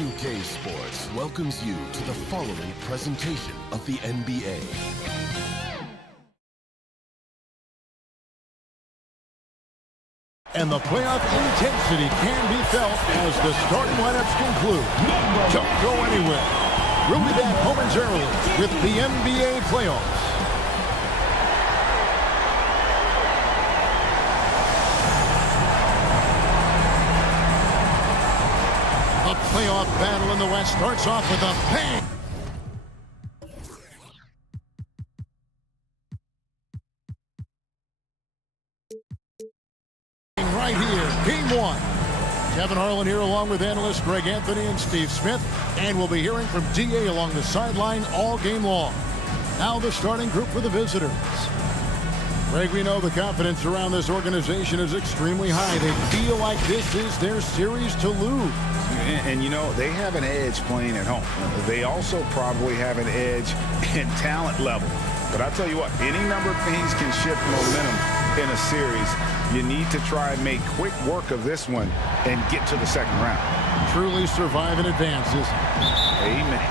2K Sports welcomes you to the following presentation of the NBA. And the playoff intensity can be felt as the starting lineups conclude. Don't go anywhere. We'll be back momentarily with the NBA playoffs. The playoff battle in the West starts off with a bang. Right here, game one. Kevin Harlan here along with analysts Greg Anthony and Steve Smith. And we'll be hearing from DA along the sideline all game long. Now the starting group for the visitors. Greg, we know the confidence around this organization is extremely high. They feel like this is their series to lose. And you know, they have an edge playing at home. They also probably have an edge in talent level. But I'll tell you what, any number of things can shift momentum in a series. You need to try and make quick work of this one and get to the second round. Truly survive in advance, isn't it? Amen.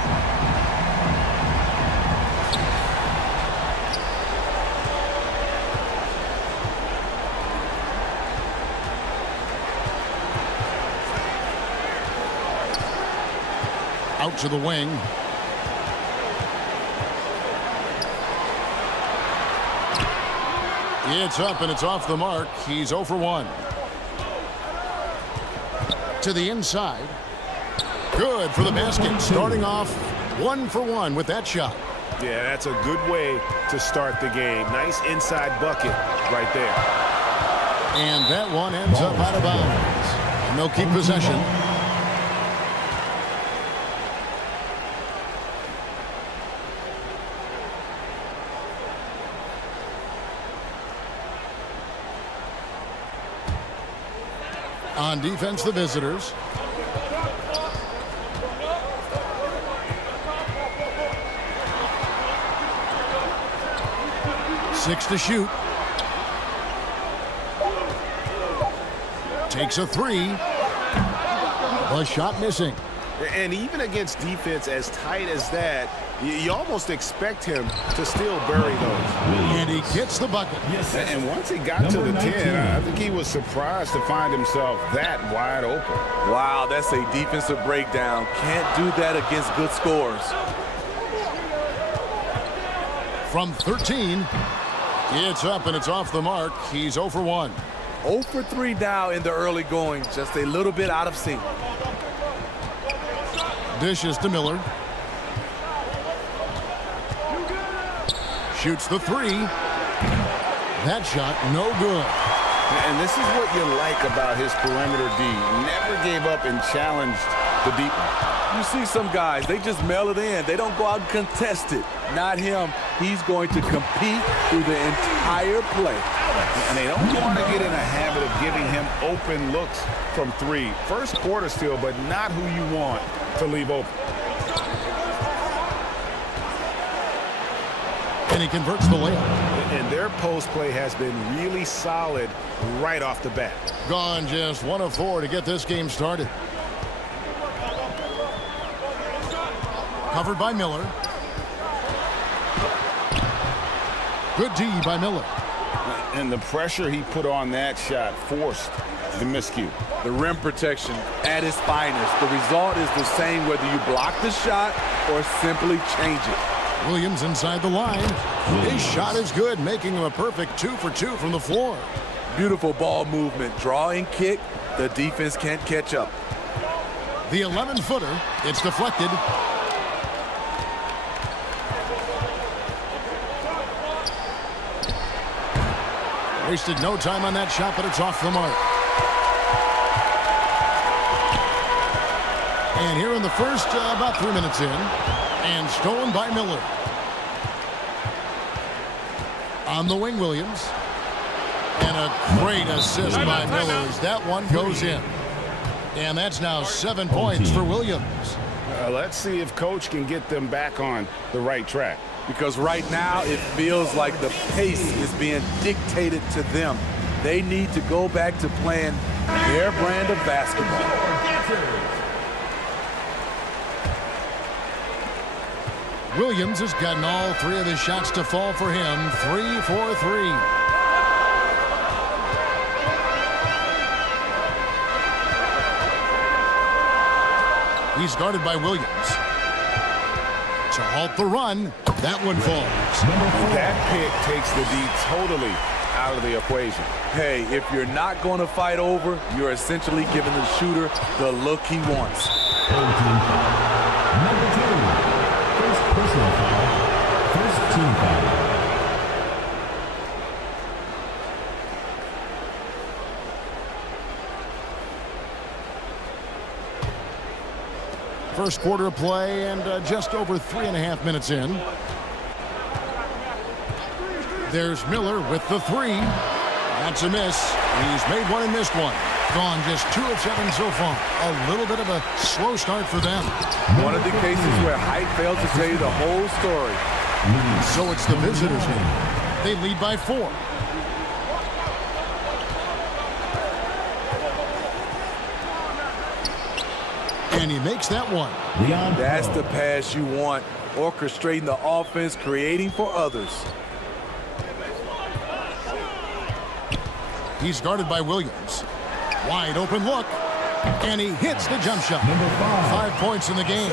Out to the wing. It's up and it's off the mark. He's 0 for 1. To the inside. Good for the basket. Starting off 1 for 1 with that shot. Yeah, that's a good way to start the game. Nice inside bucket right there. And that one ends up out of bounds. And they'll keep possession. On defense, the visitors. Six to shoot. Takes a three. The shot missing. And even against defense as tight as that, you almost expect him to still bury those. And he gets the bucket. And once he got to the 10, I think he was surprised to find himself that wide open. Wow, that's a defensive breakdown. Can't do that against good scores. From 13, it's up and it's off the mark. He's 0 for 1. 0 for 3 now in the early going. Just a little bit out of sync. Dishes to Miller. Shoots the three. That shot, no good. And this is what you like about his perimeter D. Never gave up and challenged the deep one. You see some guys, they just mail it in. They don't go out and contest it. Not him. He's going to compete through the entire play. And they don't want to get in a habit of giving him open looks from three. First quarter still, but not who you want to leave open. And he converts the layup. And their post play has been really solid right off the bat. Gone just 1 of 4 to get this game started. Covered by Miller. Good D by Miller. And the pressure he put on that shot forced the miscue. The rim protection at its finest. The result is the same whether you block the shot or simply change it. Williams inside the line. His shot is good, making him a perfect 2 for 2 from the floor. Beautiful ball movement. Draw and kick. The defense can't catch up. The 11-footer. It's deflected. Wasted no time on that shot, but it's off the mark. And here in the first, about 3 minutes in, and stolen by Miller. On the wing, Williams. And a great assist by Miller as that one goes in. And that's now 7 points for Williams. Let's see if Coach can get them back on the right track. Because right now it feels like the pace is being dictated to them. They need to go back to playing their brand of basketball. Williams has gotten all 3 of his shots to fall for him. 3 for 3. He's guarded by Williams. To halt the run, that one falls. That pick takes the D totally out of the equation. Hey, if you're not going to fight over, you're essentially giving the shooter the look he wants. Number 2. First personal foul. First team foul. First quarter of play and just over 3.5 minutes in. There's Miller with the 3. That's a miss. He's made one and missed one. Gone just 2 of 7 so far. A little bit of a slow start for them. One of the cases where height fails to tell you the whole story. So it's the visitors game. They lead by 4. And he makes that one. That's the pass you want. Orchestrating the offense, creating for others. He's guarded by Williams. Wide open look. And he hits the jump shot. Number 5. 5 points in the game.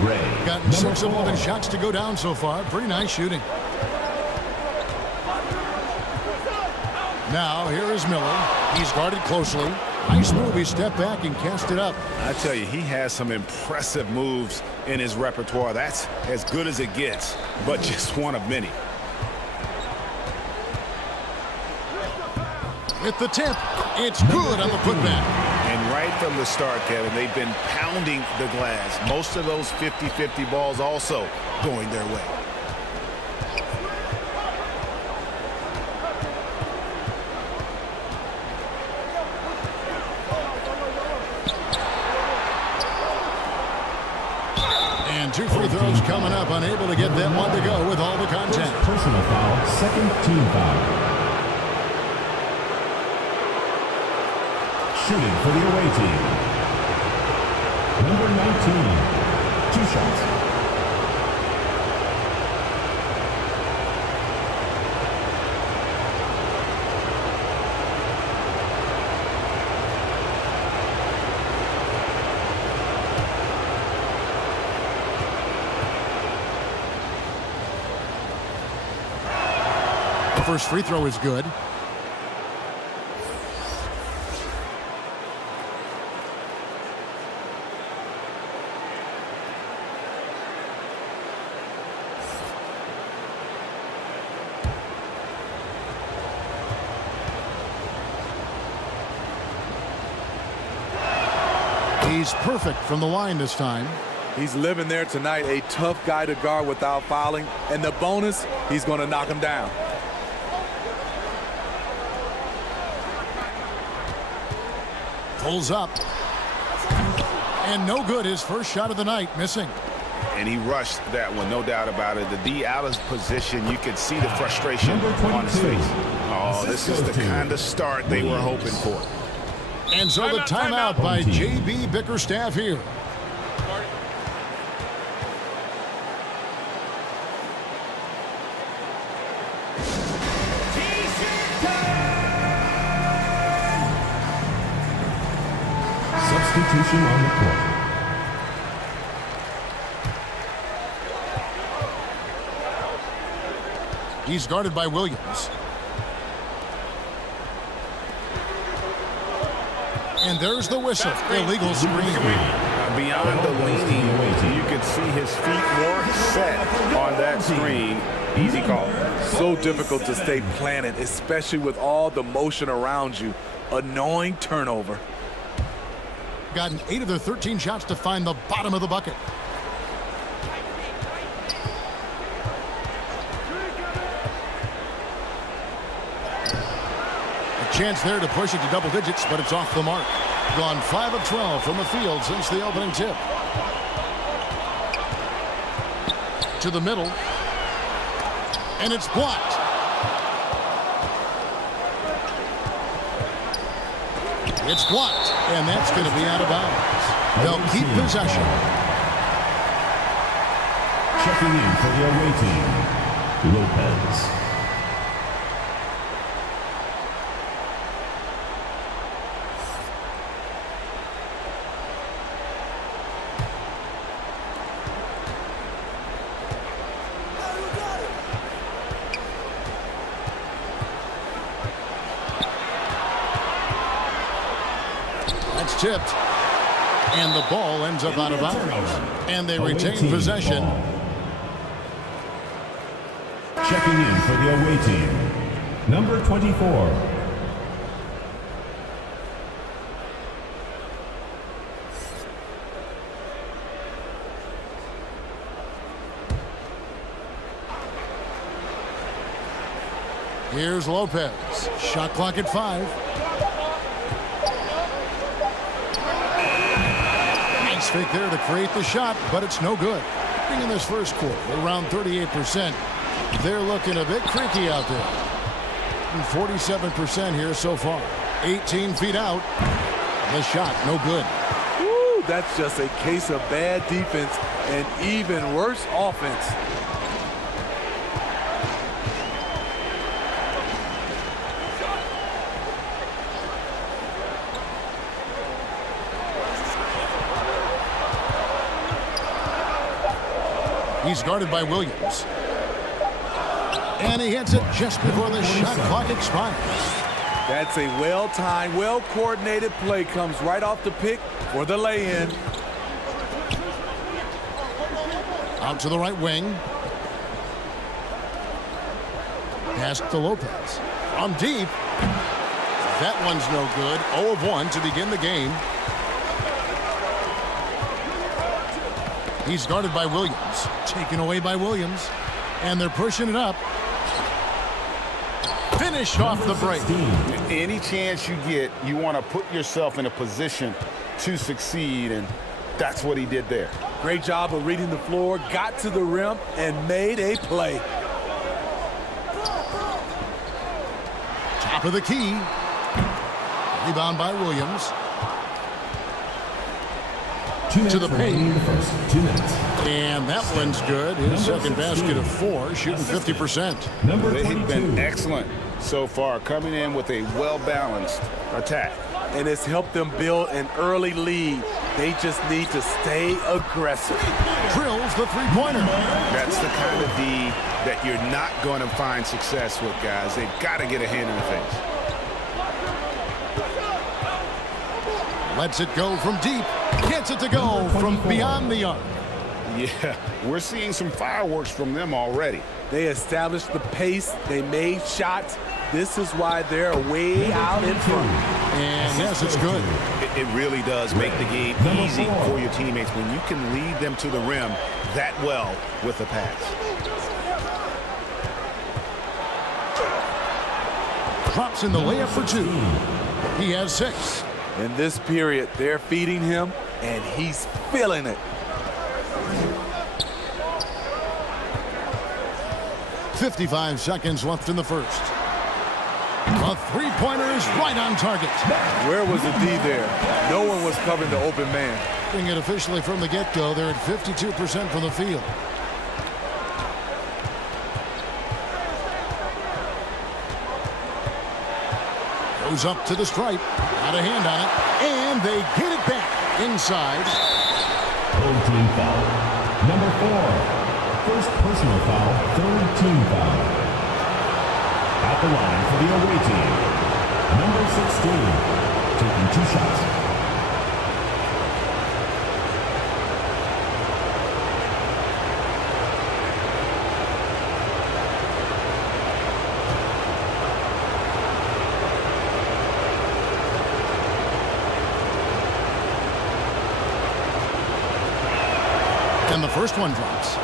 Ray. Gotten 6 of 11 shots to go down so far. Pretty nice shooting. Now here is Miller. He's guarded closely. Nice move. He stepped back and cast it up. I tell you, he has some impressive moves in his repertoire. That's as good as it gets, but just one of many. With the tip, it's good on the putback. And right from the start, Kevin, they've been pounding the glass. Most of those 50-50 balls also going their way. And 2 free throws coming up, unable to get that one to go with all the contact. Personal foul. Second team foul. Shooting for the away team. Number 19. 2 shots. The first free throw is good. He's perfect from the line this time. He's living there tonight, a tough guy to guard without fouling. And the bonus, he's going to knock him down. Pulls up. And no good. His first shot of the night, missing. And he rushed that one, no doubt about it. The D out of position, you could see the frustration on his face. Oh, this is the kind of start they were hoping for. And so the timeout by J.B. Bickerstaff here. Substitution on the court. He's guarded by Williams. And there's the whistle. Illegal screen. Beyond the leaning, you could see his feet more set on that screen. Easy call. So difficult to stay planted, especially with all the motion around you. Annoying turnover. Gotten 8 of their 13 shots to find the bottom of the bucket. Chance there to push it to double digits, but it's off the mark. Gone 5 of 12 from the field since the opening tip. To the middle. And it's blocked. It's blocked. And that's going to be out of bounds. They'll keep possession. Checking in for the away team, Lopez. That's tipped. And the ball ends up out of bounds. And they retain possession. Ball. Checking in for the away team, number 24. Here's Lopez. Shot clock at 5. Nice fake there to create the shot, but it's no good. In this first quarter, around 38%. They're looking a bit creaky out there. And 47% here so far. 18 feet out. The shot, no good. Woo, that's just a case of bad defense and even worse offense. He's guarded by Williams. And he hits it just before the shot clock expires. That's a well-timed, well-coordinated play. Comes right off the pick for the lay-in. Out to the right wing. Pass to Lopez. From deep. That one's no good. 0 of 1 to begin the game. He's guarded by Williams. Taken away by Williams. And they're pushing it up. Finished off the break. Any chance you get, you want to put yourself in a position to succeed, and that's what he did there. Great job of reading the floor, got to the rim, and made a play. Top of the key. Rebound by Williams. To the paint. The first 2 minutes. And that one's good. His second basket of 4, shooting 50%. Number They've 22. been excellent so far, coming in with a well-balanced attack. And it's helped them build an early lead. They just need to stay aggressive. Drills the three-pointer. That's the kind of D that you're not going to find success with, guys. They've got to get a hand in the face. Lets it go from deep. Gets it to go from beyond the arc. Yeah, we're seeing some fireworks from them already. They established the pace. They made shots. This is why they're way out in front. And yes, it's good. It really does make the game easy for your teammates when you can lead them to the rim that well with a pass. Drops in the layup for 2. He has 6. In this period, they're feeding him, and he's feeling it. 55 seconds left in the first. A three-pointer is right on target. Where was the D there? No one was covering the open man. Bring it officially from the get-go. They're at 52% from the field. Goes up to the stripe. Got a hand on it. And they get it back inside. Third team foul. Number 4. First personal foul, third team foul. At the line for the away team, number 16, taking 2 shots. And the first one drops.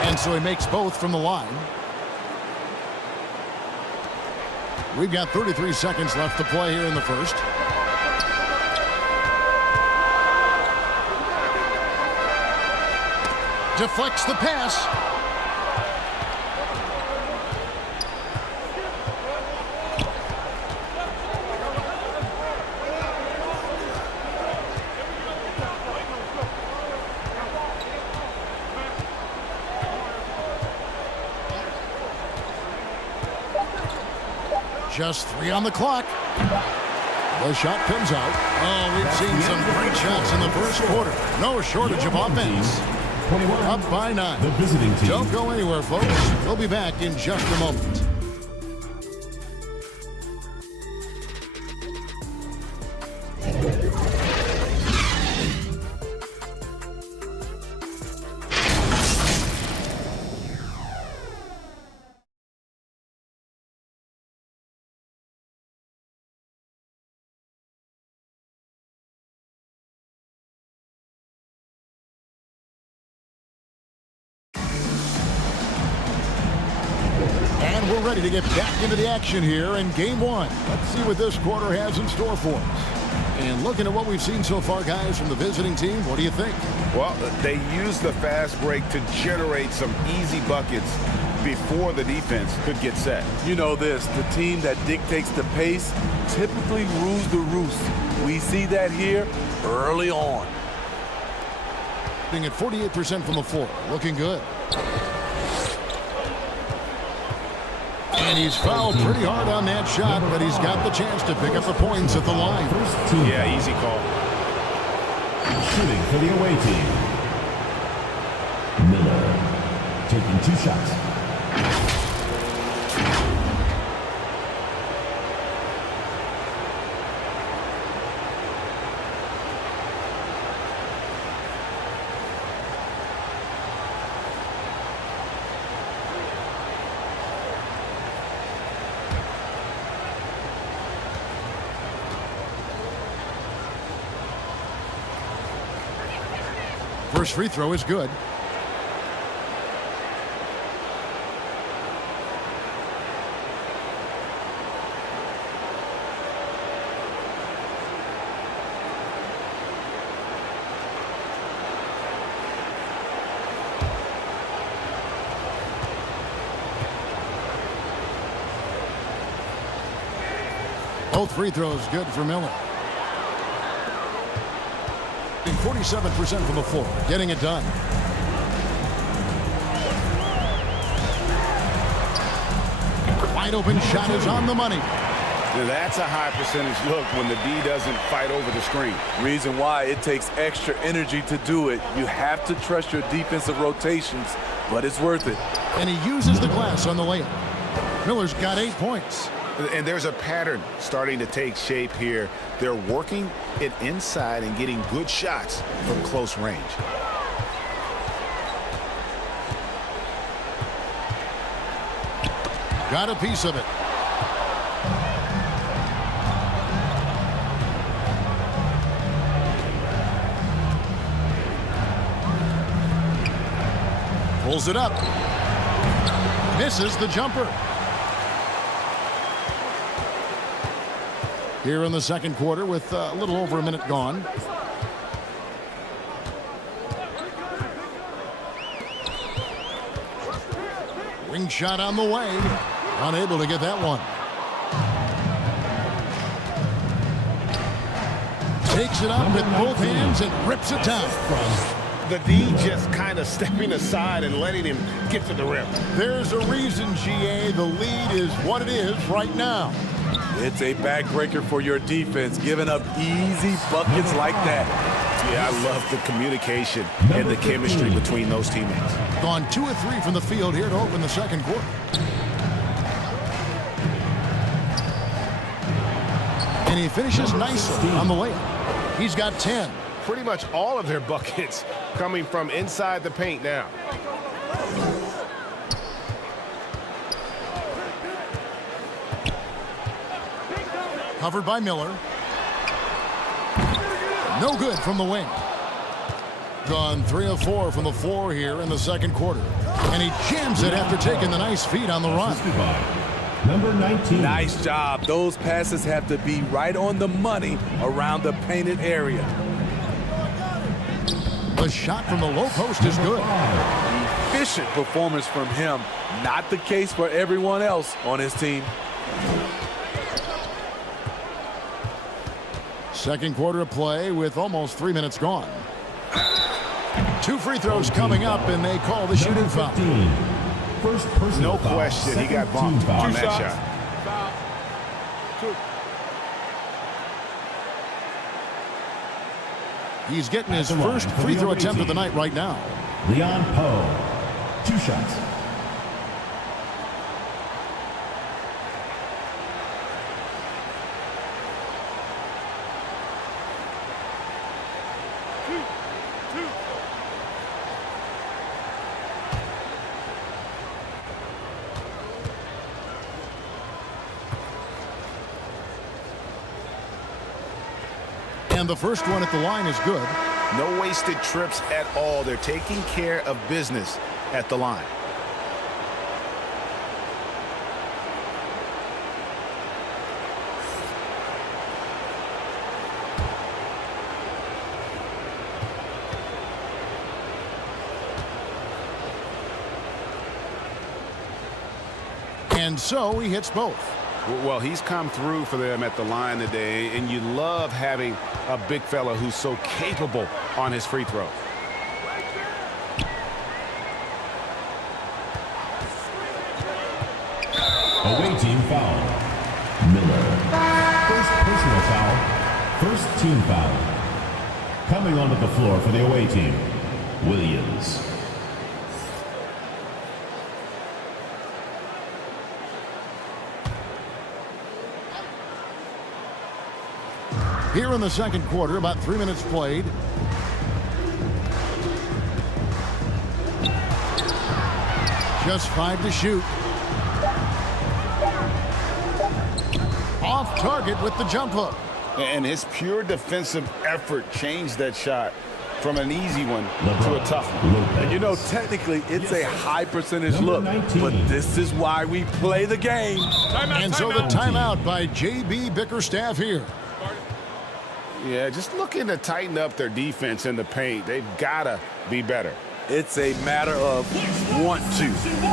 And so he makes both from the line. We've got 33 seconds left to play here in the first. Deflects the pass. Just 3 on the clock. The shot comes out. Oh, we've seen some great shots in the first quarter. No shortage of offense. Up by 9. The visiting team. Don't go anywhere, folks. We'll be back in just a moment. And we're ready to get back into the action here in game 1. Let's see what this quarter has in store for us. And looking at what we've seen so far, guys, from the visiting team, what do you think? Well, they used the fast break to generate some easy buckets before the defense could get set. You know this, the team that dictates the pace typically rules the roost. We see that here early on. Being at 48% from the floor. Looking good. And he's fouled pretty hard on that shot, but he's got the chance to pick up the points at the line. Yeah, easy call. Shooting for the away team. Miller taking 2 shots. First free throw is good. Both free throws good for Miller. 47% from the floor, getting it done. Wide open shot is on the money. That's a high percentage look when the D doesn't fight over the screen. Reason why it takes extra energy to do it. You have to trust your defensive rotations, but it's worth it. And he uses the glass on the layup. Miller's got 8 points. And there's a pattern starting to take shape here. They're working it inside and getting good shots from close range. Got a piece of it. Pulls it up. Misses the jumper. Here in the second quarter with a little over a minute gone. Wing shot on the way. Unable to get that one. Takes it up with both hands and rips it down. The D just kind of stepping aside and letting him get to the rim. There's a reason, GA. The lead is what it is right now. It's a backbreaker for your defense, giving up easy buckets like that. Yeah, I love the communication and the chemistry between those teammates. Gone 2 of 3 from the field here to open the second quarter. And he finishes nicely on the layup. He's got 10. Pretty much all of their buckets coming from inside the paint now. Covered by Miller. No good from the wing. Gone 3 of 4 from the floor here in the second quarter. And he jams it after taking the nice feed on the run. Number 19. Nice job. Those passes have to be right on the money around the painted area. The shot from the low post is good. Efficient performance from him. Not the case for everyone else on his team. Second quarter of play with almost 3 minutes gone. 2 free throws coming up, and they call the shooting foul. First personal No foul. question, he got Second bumped team foul. on that shot. He's getting his first free throw attempt of the night right now. Leon Poe. 2 shots. And the first one at the line is good. No wasted trips at all. They're taking care of business at the line. And so he hits both. Well, he's come through for them at the line today, and you love having a big fella who's so capable on his free throw. Away team foul. Miller. First personal foul. First team foul. Coming onto the floor for the away team, Williams. Here in the second quarter, about 3 minutes played. Just 5 to shoot. Off target with the jump hook. And his pure defensive effort changed that shot from an easy one to a tough one. And you know, technically, it's a high percentage look, but this is why we play the game. And so the timeout by J.B. Bickerstaff here. Yeah, just looking to tighten up their defense in the paint. They've got to be better. It's a matter of want to.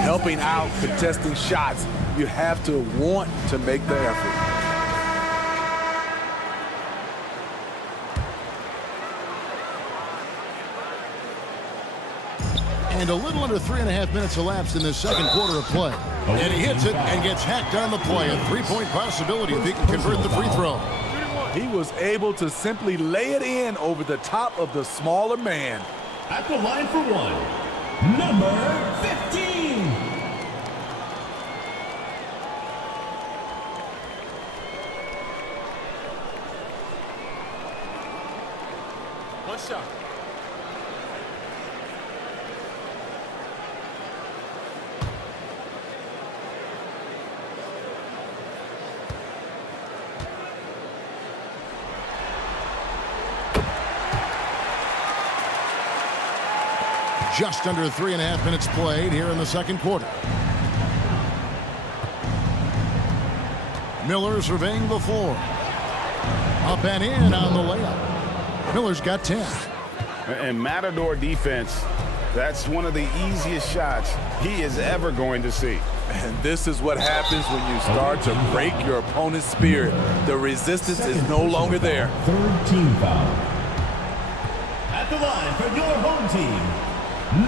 Helping out, contesting shots. You have to want to make the effort. And a little under 3.5 minutes elapsed in this second quarter of play. And he hits it and gets hacked on the play. A 3-point possibility if he can convert the free throw. He was able to simply lay it in over the top of the smaller man. At the line for one, number 15. One shot. Just under 3.5 minutes played here in the second quarter. Miller surveying the floor. Up and in on the layup. Miller's got 10. And Matador defense, that's one of the easiest shots he is ever going to see. And this is what happens when you start to break your opponent's spirit. The resistance is no longer there. Third team foul. At the line for your home team,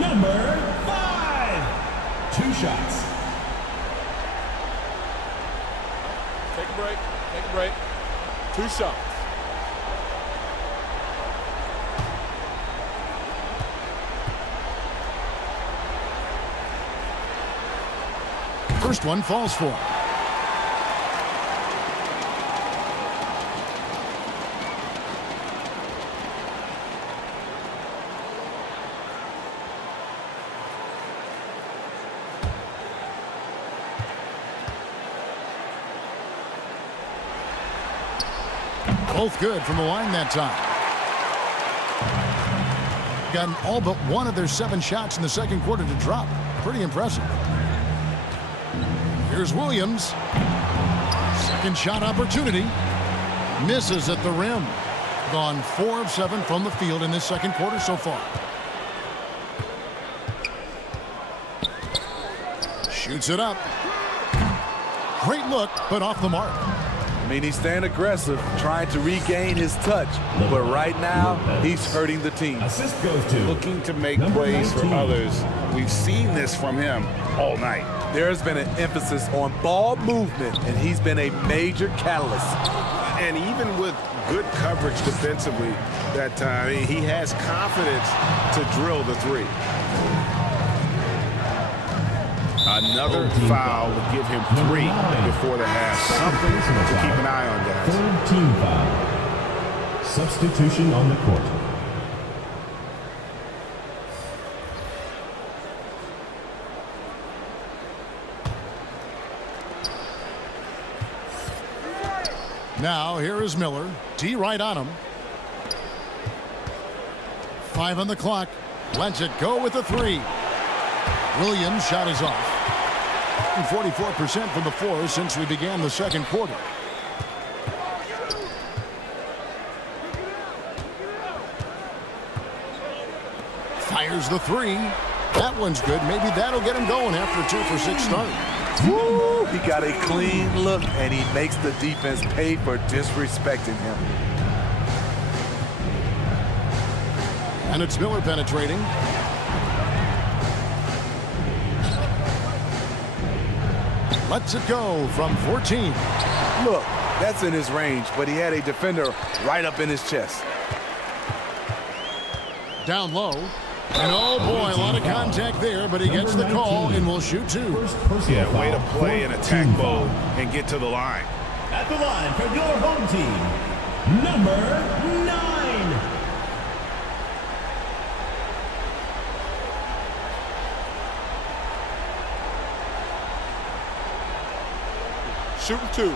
number 5. 2 shots. Take a break. Take a break. 2 shots. First one falls for him. Both good from the line that time. Gotten all but one of their 7 shots in the second quarter to drop. Pretty impressive. Here's Williams. Second shot opportunity. Misses at the rim. Gone 4 of 7 from the field in this second quarter so far. Shoots it up. Great look, but off the mark. I mean, he's staying aggressive, trying to regain his touch. But right now, he's hurting the team. Assist goes to Looking to make number plays for 19. others. We've seen this from him all night. There's been an emphasis on ball movement, and he's been a major catalyst. And even with good coverage defensively that time, he has confidence to drill the three. Another foul would give him 3 before the half. Something to keep an eye on, guys. Third team foul. Substitution on the court. Now here is Miller. D right on him. 5 on the clock. Lets it go with the 3. Williams' shot is off. 44% from the floor since we began the second quarter. Fires the 3. That one's good. Maybe that'll get him going after a 2 for 6 start. Woo! He got a clean look, and he makes the defense pay for disrespecting him. And it's Miller penetrating. Lets it go from 14. Look, that's in his range, but he had a defender right up in his chest. Down low. And oh boy, a lot of contact there, but he gets the call and will shoot 2. Yeah, way to play in attack mode and get to the line. At the line for your home team, number 9. Shooting 2.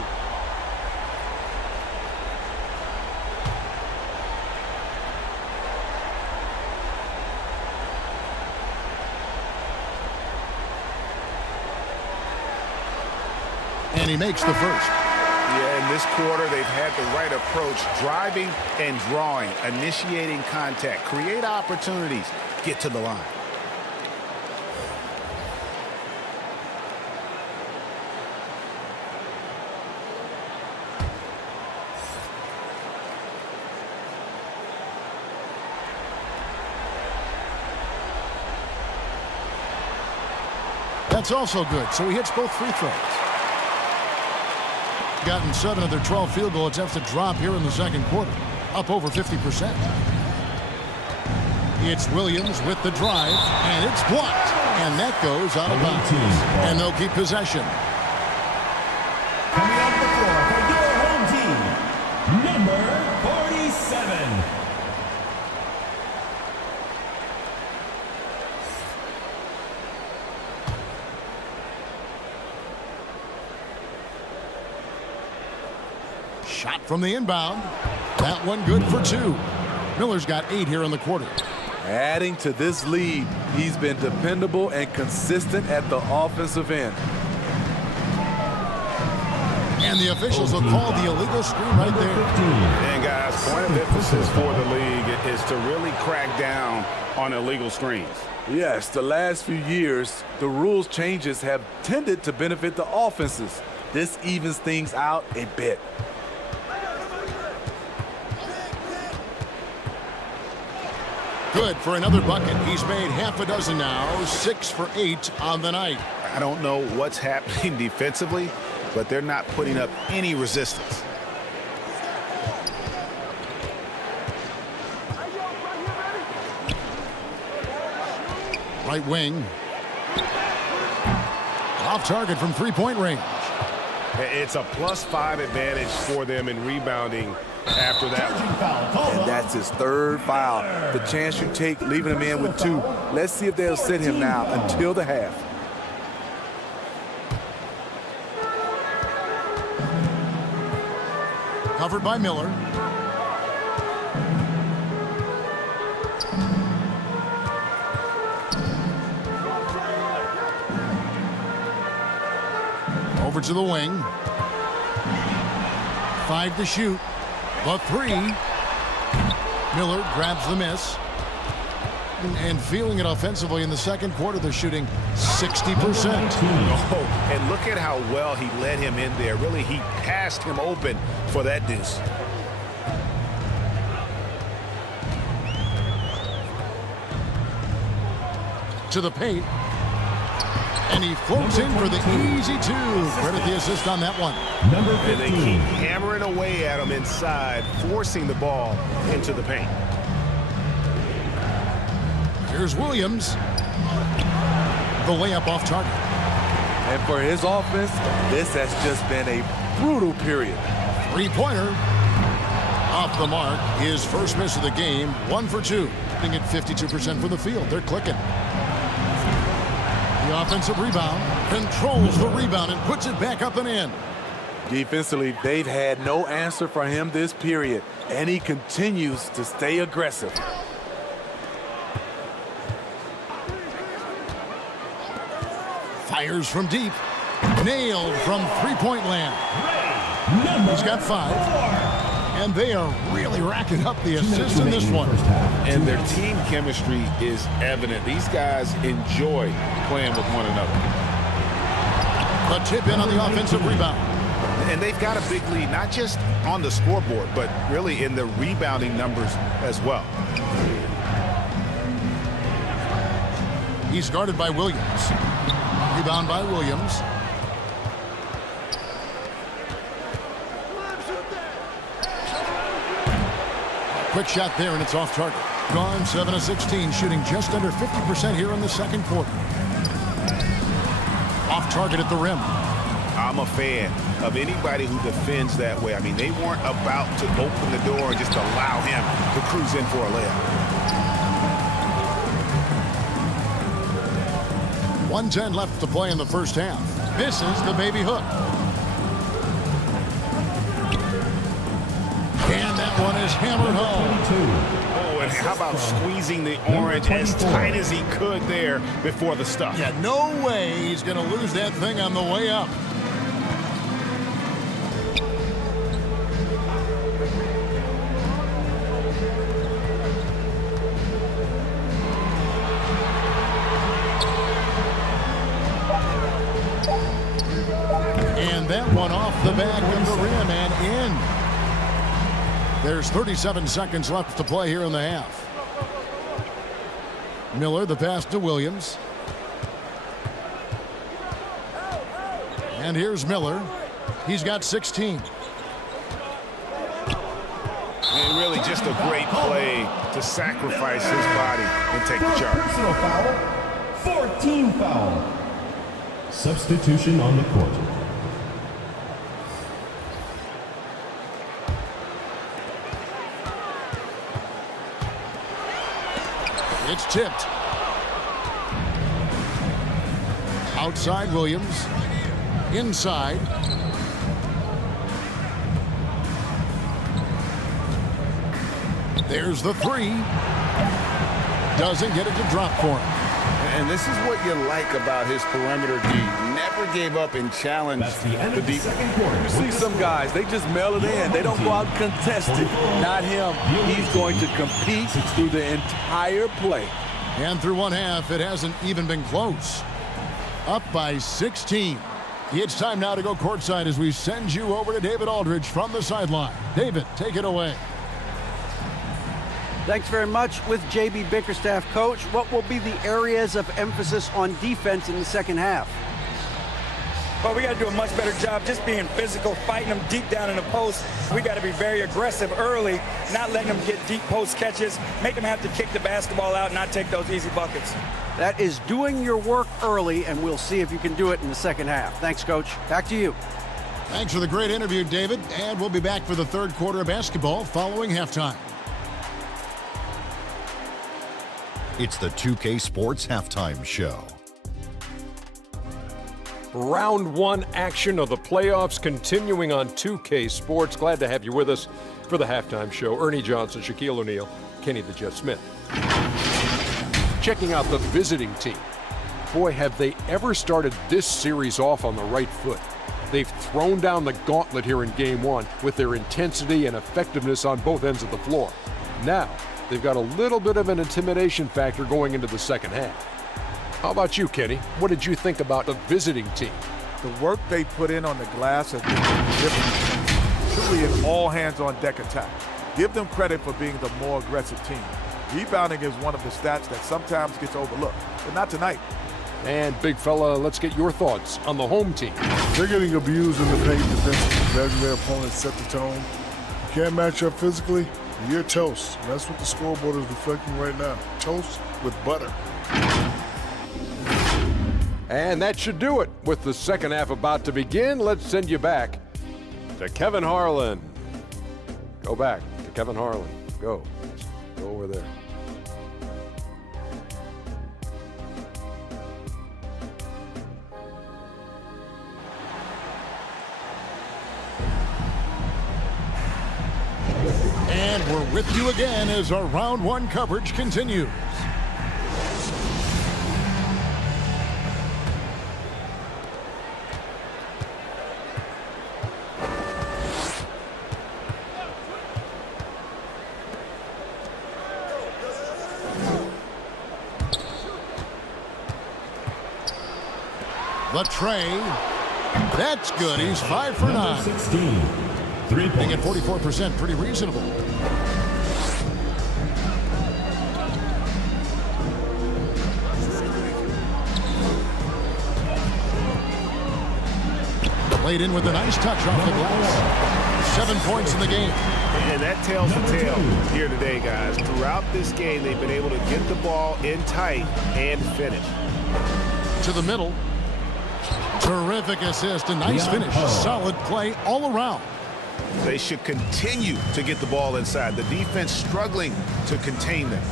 And he makes the first. Yeah, in this quarter, they've had the right approach, driving and drawing, initiating contact, create opportunities, get to the line. That's also good, so he hits both free throws. Gotten 7 of their 12 field goal attempts to drop here in the second quarter. Up over 50%. It's Williams with the drive, and it's blocked. And that goes out of bounds. And they'll keep possession. Coming off the floor for your home team, number 47. Shot from the inbound. That one good for 2. Miller's got 8 here in the quarter. Adding to this lead, he's been dependable and consistent at the offensive end. And the officials will call the illegal screen right there. And guys, point of emphasis for the league is to really crack down on illegal screens. Yes, the last few years, the rules changes have tended to benefit the offenses. This evens things out a bit. Good for another bucket. He's made half a dozen now, 6 for 8 on the night. I don't know what's happening defensively, but they're not putting up any resistance. Right wing. Off target from three-point range. It's a +5 advantage for them in rebounding after that one. And that's his 3rd foul. The chance you take leaving him in with 2. Let's see if they'll sit him now until the half. Covered by Miller. Over to the wing. 5 to shoot. The 3. Miller grabs the miss. And feeling it offensively in the second quarter, they're shooting 60%. Oh, and look at how well he led him in there. Really, he passed him open for that deuce. To the paint. And he floats in for the easy 2. Credit the assist on that one. Number 15. And they keep hammering away at him inside, forcing the ball into the paint. Here's Williams. The layup off target. And for his offense, this has just been a brutal period. 3-pointer. Off the mark. His first miss of the game. 1 for 2. Hitting at 52% from the field. They're clicking. The offensive rebound. Controls the rebound and puts it back up and in. Defensively, they've had no answer for him this period. And he continues to stay aggressive. Fires from deep. Nailed from three-point land. He's got 5. And they are really racking up the assists in this one. And their team chemistry is evident. These guys enjoy playing with one another. The tip in on the offensive rebound. And they've got a big lead, not just on the scoreboard, but really in the rebounding numbers as well. He's guarded by Williams. Rebound by Williams. Quick shot there, and it's off target. Gone 7 of 16, shooting just under 50% here in the second quarter. Off target at the rim. I'm a fan of anybody who defends that way. I mean, they weren't about to open the door and just allow him to cruise in for a layup. 1:10 left to play in the first half. Misses the baby hook. And that one is hammered home. Oh, and how about squeezing the orange as tight as he could there before the stuff? Yeah, no way he's going to lose that thing on the way up. And that one off the back of the rim and in. There's 37 seconds left to play here in the half. Miller, the pass to Williams. And here's Miller. He's got 16. And really just a great play to sacrifice his body and take the charge. Personal foul. 14 foul. Substitution on the court. It's tipped. Outside Williams. Inside. There's the 3. Doesn't get it to drop for him. And this is what you like about his perimeter D. Never gave up and challenged That's the end the of the deep. second quarter. You see some guys, they just mail it in. They don't go out and contest it. Not him. He's going to compete through the entire play. And through one half, it hasn't even been close. Up by 16. It's time now to go courtside as we send you over to David Aldridge from the sideline. David, take it away. Thanks very much. With J.B. Bickerstaff, coach, what will be the areas of emphasis on defense in the second half? Well, we got to do a much better job just being physical, fighting them deep down in the post. We got to be very aggressive early, not letting them get deep post catches, make them have to kick the basketball out, not take those easy buckets. That is doing your work early, and we'll see if you can do it in the second half. Thanks, Coach. Back to you. Thanks for the great interview, David. And we'll be back for the third quarter of basketball following halftime. It's the 2K Sports Halftime Show. Round 1 action of the playoffs continuing on 2K Sports. Glad to have you with us for the halftime show. Ernie Johnson, Shaquille O'Neal, Kenny the Jet Smith. Checking out the visiting team. Boy, have they ever started this series off on the right foot. They've thrown down the gauntlet here in Game 1 with their intensity and effectiveness on both ends of the floor. Now, they've got a little bit of an intimidation factor going into the second half. How about you, Kenny? What did you think about the visiting team? The work they put in on the glass has been different. Truly an all-hands-on-deck attack. Give them credit for being the more aggressive team. Rebounding is one of the stats that sometimes gets overlooked, but not tonight. And big fella, let's get your thoughts on the home team. They're getting abused in the paint defensively. Letting their opponents set the tone. You can't match up physically, you're toast. And that's what the scoreboard is reflecting right now. Toast with butter. And that should do it. With the second half about to begin, let's send you back to Kevin Harlan. Go back to Kevin Harlan. Go over there. And we're with you again as our round one coverage continues. The tray. That's good. He's 5 for 9. 16. 3 Hitting points. at 44%, pretty reasonable. Laid in with a nice touch off the glass. 7 points in the game. And that tells the tale here today, guys. Throughout this game, they've been able to get the ball in tight and finish. To the middle. Terrific assist, a nice finish. Solid play all around. They should continue to get the ball inside. The defense struggling to contain them.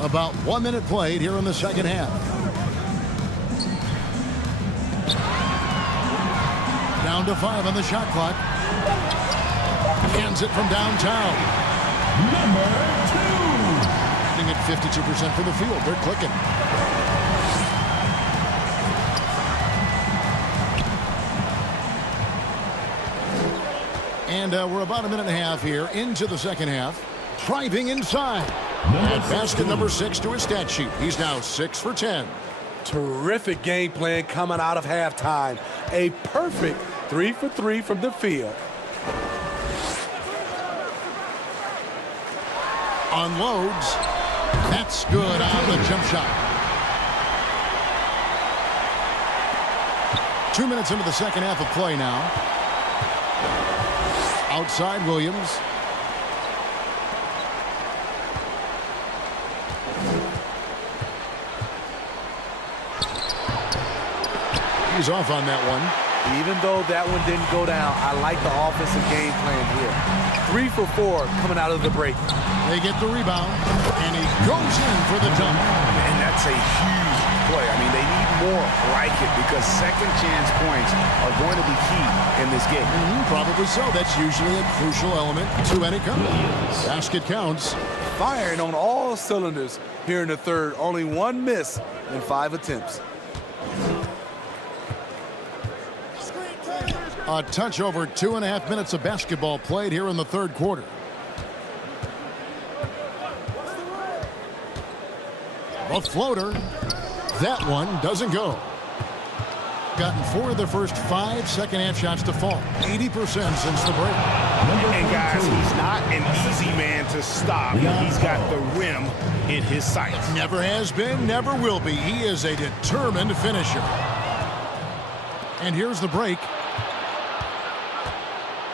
About 1 minute played here in the second half. Down to 5 on the shot clock. Hands it from downtown. Number 2. At 52% from the field. They're clicking. And we're about a minute and a half here into the second half. Driving inside. And basket number 6 to his stat sheet. He's now 6 for 10. Terrific game plan coming out of halftime. A perfect 3 for 3 from the field. Unloads. That's good on the jump shot. 2 minutes into the second half of play now. Outside Williams. He's off on that one. Even though that one didn't go down, I like the offensive game plan here. 3 for 4 coming out of the break. They get the rebound, and he goes in for the dunk. And that's a huge play. I mean, they need more like it because second chance points are going to be key in this game. Probably so. That's usually a crucial element to any comeback. Basket counts. Firing on all cylinders here in the third. Only 1 miss in 5 attempts. A touch over 2.5 minutes of basketball played here in the third quarter. A floater. That one doesn't go. Gotten 4 of the first 5 second half shots to fall. 80% since the break. And guys, he's not an easy man to stop. He's got the rim in his sights. Never has been, never will be. He is a determined finisher. And here's the break.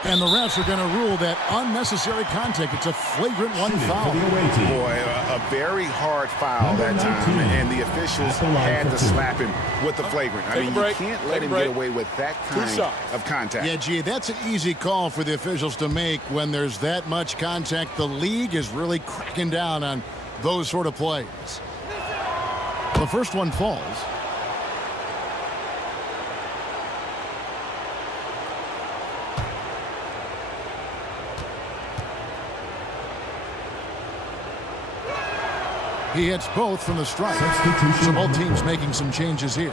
And the refs are going to rule that unnecessary contact. It's a flagrant 1 foul. Boy, a very hard foul that time, and the officials had to slap him with the flagrant. I mean, you can't let him get away with that kind of contact. Yeah, gee, that's an easy call for the officials to make when there's that much contact. The league is really cracking down on those sort of plays. The first one falls. He hits both from the strike. So both teams making some changes here.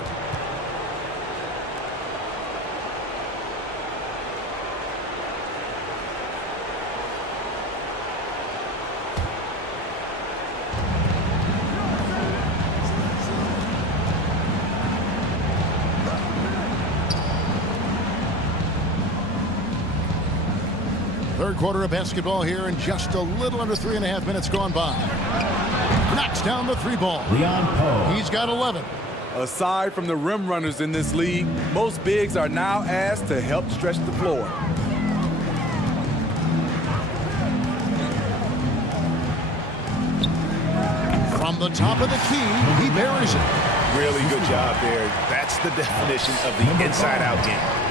Third quarter of basketball here, and just a little under 3.5 minutes gone by. Knocks down the three ball. He's got 11. Aside from the rim runners in this league, most bigs are now asked to help stretch the floor. From the top of the key, he buries it. Really good job there. That's the definition of the inside-out game.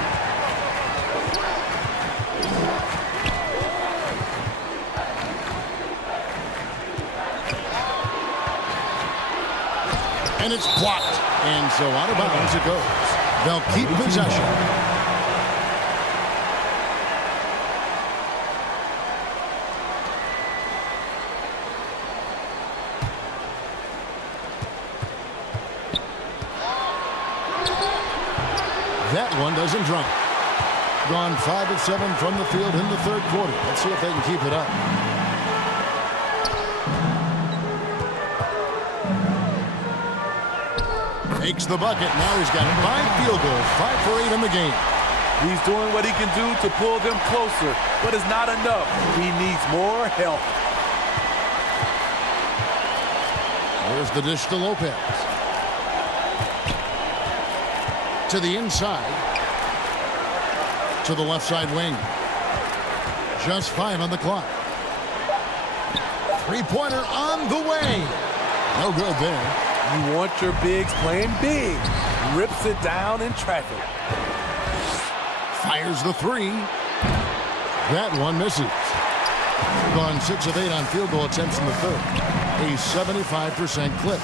And it's blocked. And so out of bounds it goes. They'll keep possession. That one doesn't drop. Gone 5 of 7 from the field in the third quarter. Let's see if they can keep it up. Takes the bucket. Now he's got 5 field goals, 5 for 8 in the game. He's doing what he can do to pull them closer, but it's not enough. He needs more help. There's the dish to Lopez. To the inside. To the left side wing. Just 5 on the clock. Three-pointer on the way. No good there. You want your bigs playing big. Rips it down in traffic. Fires the three. That one misses. Gone 6 of 8 on field goal attempts in the third. A 75% clip.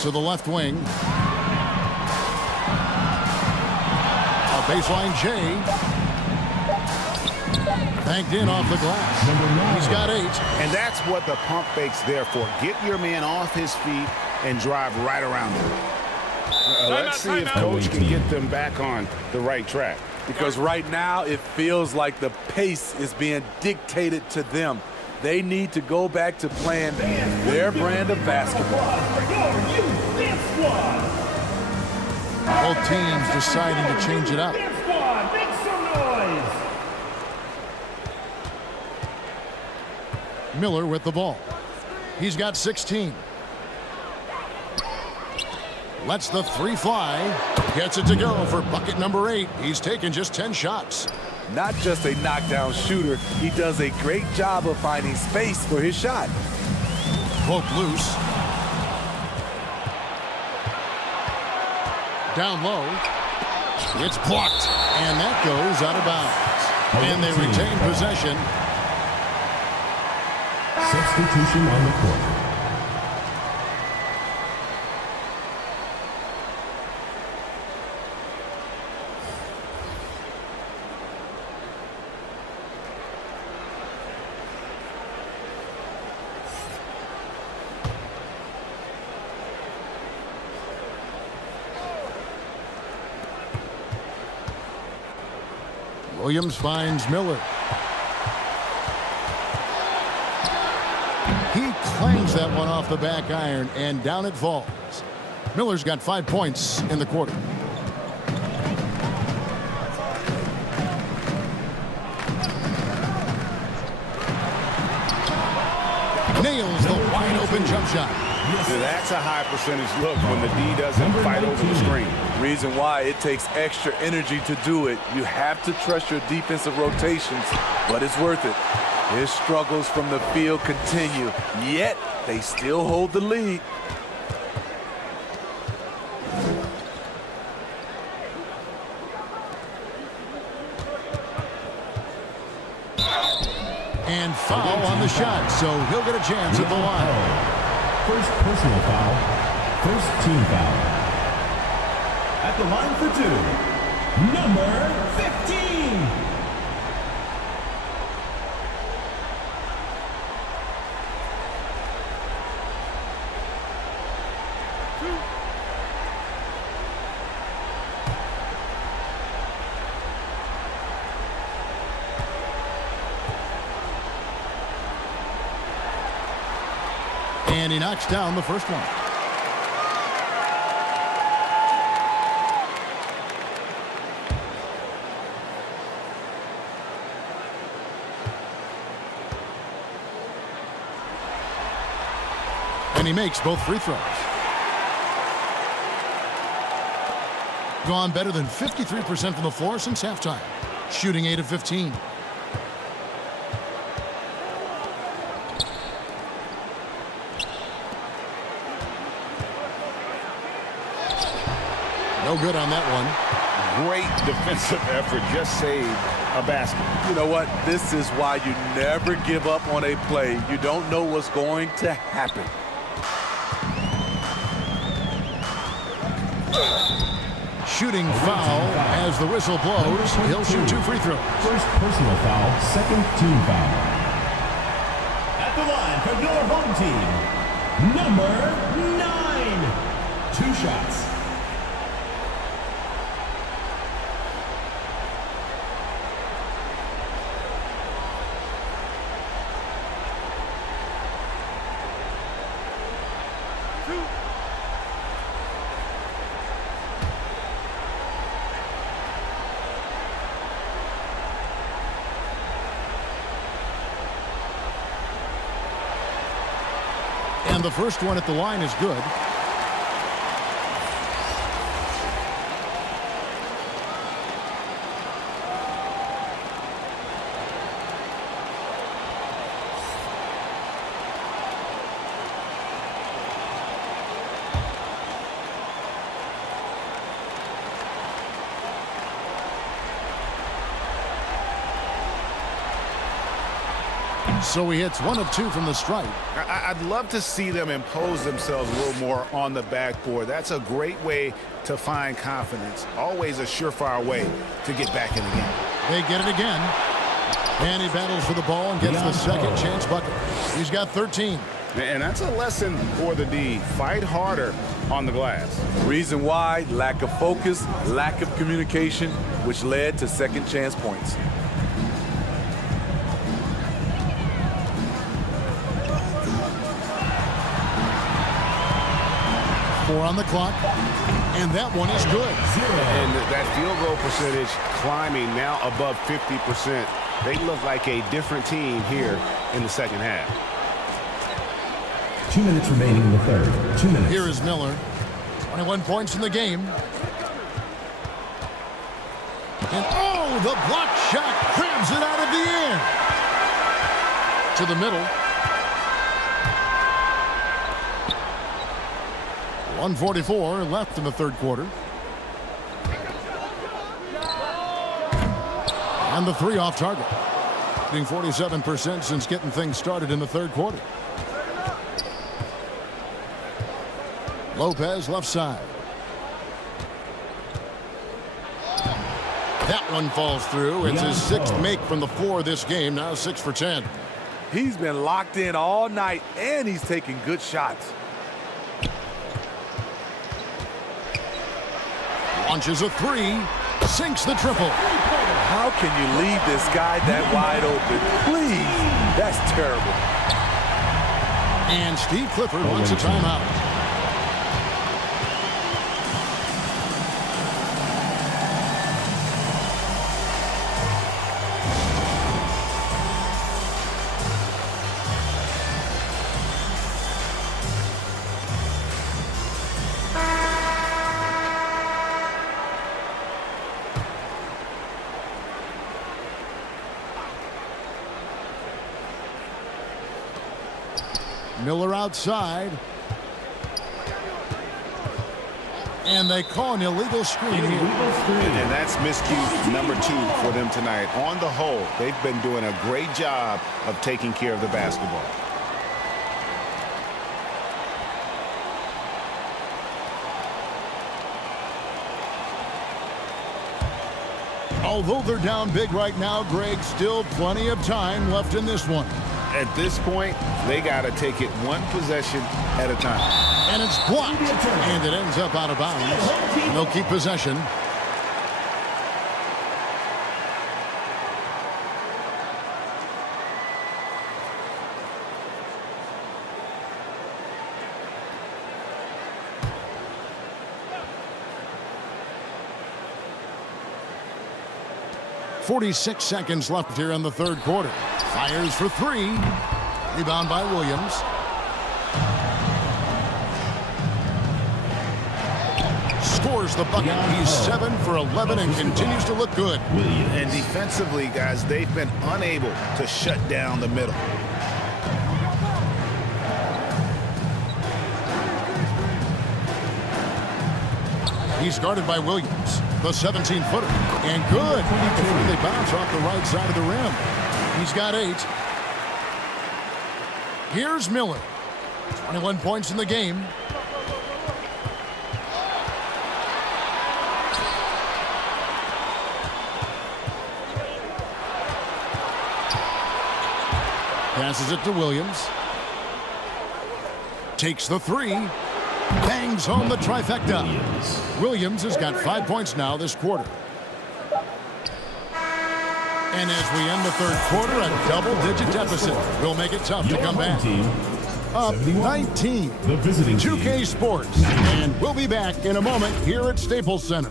To the left wing. A baseline J. Banked in off the glass. He's got 8. And that's what the pump fake's there for. Get your man off his feet and drive right around him. Let's see if Coach can get them back on the right track. Because right now it feels like the pace is being dictated to them. They need to go back to playing their brand of basketball. Both teams deciding to change it up. Miller with the ball. He's got 16. Lets the three fly. Gets it to go for bucket number 8. He's taken just 10 shots. Not just a knockdown shooter, he does a great job of finding space for his shot. Poke loose. Down low. It's blocked. And that goes out of bounds. And they retain possession. Substitution on the court. Williams finds Miller. He clangs that one off the back iron, and down it falls. Miller's got 5 points in the quarter. Nails the wide open jump shot. That's a high percentage look when the D doesn't fight over the screen. Reason why it takes extra energy to do it. You have to trust your defensive rotations, but it's worth it. His struggles from the field continue, yet they still hold the lead. And foul on the shot, so he'll get a chance at the line. First personal foul. First team foul. At the line for 2. Number 15. And he knocks down the first one. And he makes both free throws. Gone better than 53% from the floor since halftime. Shooting 8 of 15. No good on that one. Great defensive effort. Just saved a basket. You know what? This is why you never give up on a play. You don't know what's going to happen. Shooting foul as the whistle blows. He'll shoot 2 free throws. First personal foul, second team foul. At the line for your home team, number 9. 2 shots. And the first one at the line is good. So he hits 1 of 2 from the stripe. I'd love to see them impose themselves a little more on the backboard. That's a great way to find confidence. Always a surefire way to get back in the game. They get it again. And he battles for the ball and gets the second chance bucket. He's got 13. And that's a lesson for the D. Fight harder on the glass. Reason why: lack of focus, lack of communication, which led to second chance points. On the clock, and that one is good. And that field goal percentage climbing now above 50%. They look like a different team here in the second half. 2 minutes remaining in the third. 2 minutes. Here is Miller. 21 points in the game. And oh, the block shot crabs it out of the air. To the middle. 1:44 left in the third quarter. And the 3 off target. Shooting 47% since getting things started in the third quarter. Lopez left side. That one falls through. It's his 6th make from the floor this game. Now 6 for 10. He's been locked in all night, and he's taking good shots. Launches a 3, sinks the triple. How can you leave this guy that wide open? Please, that's terrible. And Steve Clifford wants a timeout. Miller outside. And they call an illegal screen here. And that's miscue number 2 for them tonight. On the whole, they've been doing a great job of taking care of the basketball. Although they're down big right now, Greg, still plenty of time left in this one. At this point, they got to take it one possession at a time. And it's blocked, and it ends up out of bounds. They'll keep possession. .46 seconds left here in the third quarter. Fires for three. Rebound by Williams. Scores the bucket. He's 7 for 11 and continues to look good. And defensively, guys, they've been unable to shut down the middle. He's guarded by Williams, the 17-footer. And good. Before they bounce off the right side of the rim. He's got 8. Here's Miller. 21 points in the game. Passes it to Williams. Takes the three. Bangs home the trifecta. Williams has got 5 points now this quarter. And as we end the third quarter, a double-digit deficit will make it tough to come back. Up 19. The visiting 2K Sports. And we'll be back in a moment here at Staples Center.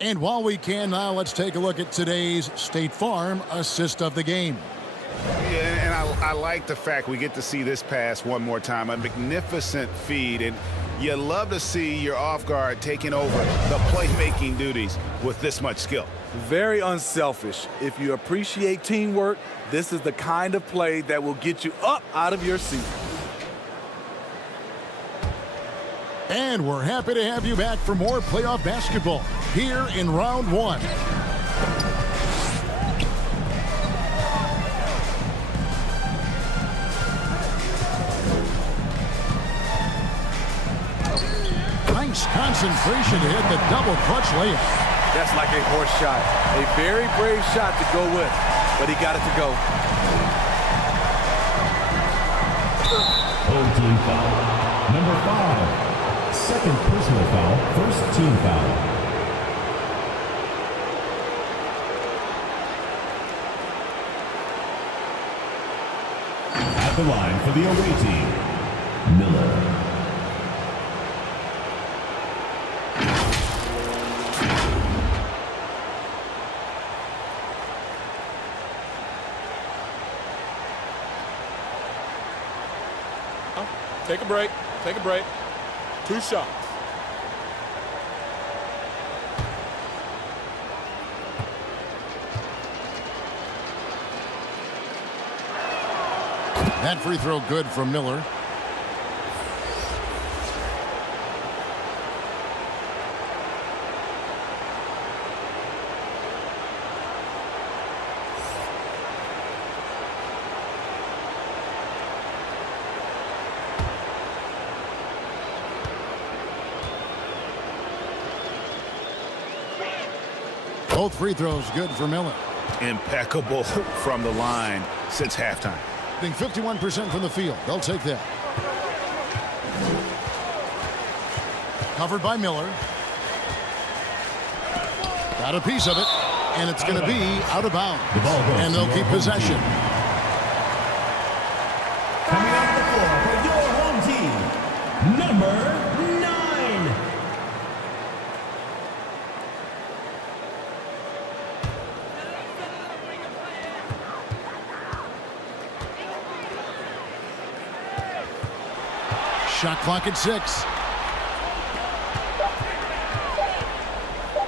And while we can now, let's take a look at today's State Farm assist of the game. Yeah, and I like the fact we get to see this pass one more time. A magnificent feed, and you love to see your off guard taking over the playmaking duties with this much skill. Very unselfish. If you appreciate teamwork, this is the kind of play that will get you up out of your seat. And we're happy to have you back for more playoff basketball here in round one. Nice concentration to hit the double clutch layup. That's like a horse shot. A very brave shot to go with, but he got it to go. Old team foul. Number 5. Second personal foul, first team foul. At the line for the away team, Miller. Take a break. Take a break. 2 shots. That free throw good from Miller. Both free throws good for Miller. Impeccable from the line since halftime. I think 51% from the field. They'll take that. Covered by Miller. Got a piece of it, and it's going to be out of bounds. And they'll keep possession. Coming out the floor for your home team, number 9. Shot clock at 6.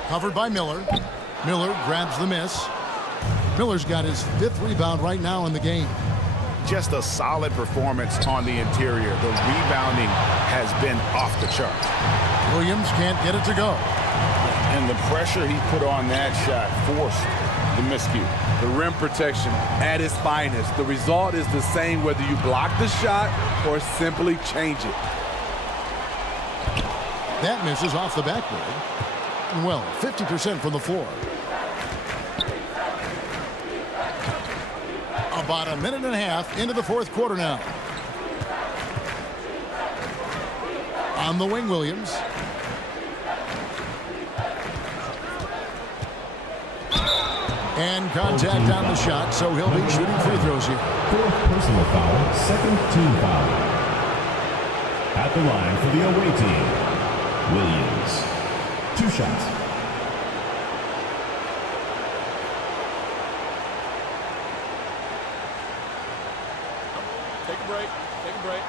Covered by Miller. Miller grabs the miss. Miller's got his 5th rebound right now in the game. Just a solid performance on the interior. The rebounding has been off the charts. Williams can't get it to go. And the pressure he put on that shot forced the miscue. The rim protection at its finest. The result is the same whether you block the shot or simply change it. That misses off the backboard. Well, 50% from the floor. About a minute and a half into the 4th quarter now. On the wing, Williams. And contact on the shot, so he'll be shooting free throws here. 4th personal foul, 2nd team foul. At the line for the away team, Williams. 2 shots. Take a break. Take a break.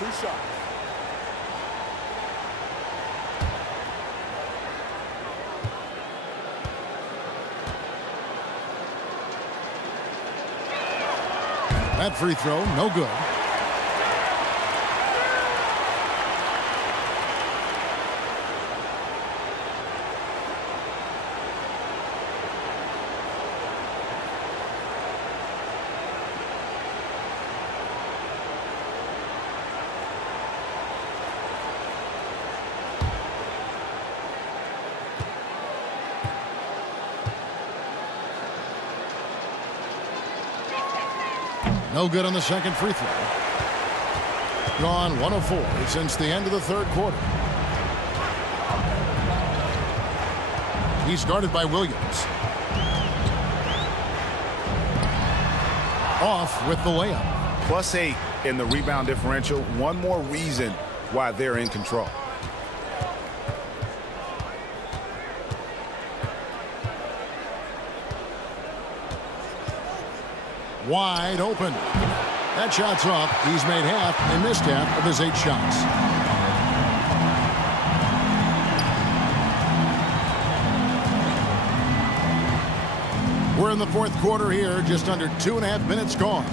2 shots. That free throw, no good. No good on the second free throw. Gone 1 of 4 since the end of the 3rd quarter. He's guarded by Williams. Off with the layup. +8 in the rebound differential. One more reason why they're in control. Wide open. That shot's off. He's made half and missed half of his 8 shots. We're in the 4th quarter here, just under 2.5 minutes gone.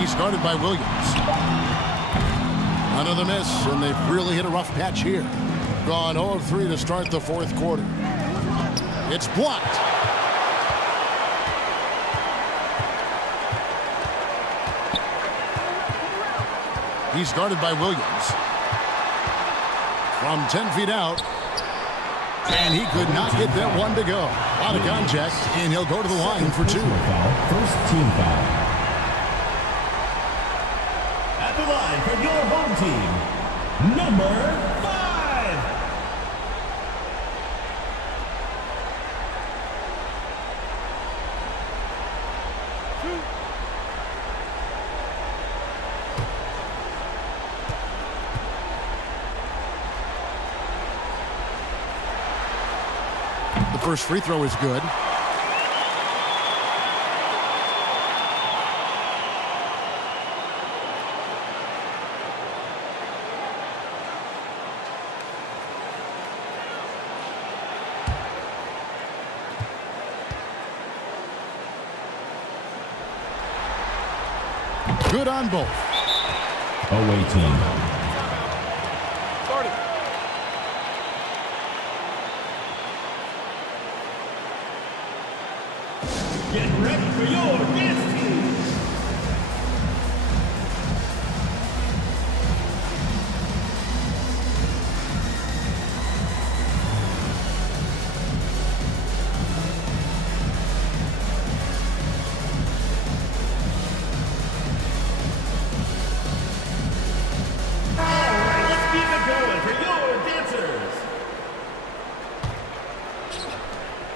He's guarded by Williams. Another miss, and they've really hit a rough patch here. Gone 0 of 3 to start the 4th quarter. It's blocked. He's guarded by Williams. From 10 feet out. And he could not get that one to go. Out of contact, and he'll go to the line for 2. 1st team foul. At the line for your home team, number 5. The first free throw is good. Good on both. Away team. Started. Get ready for your dance team.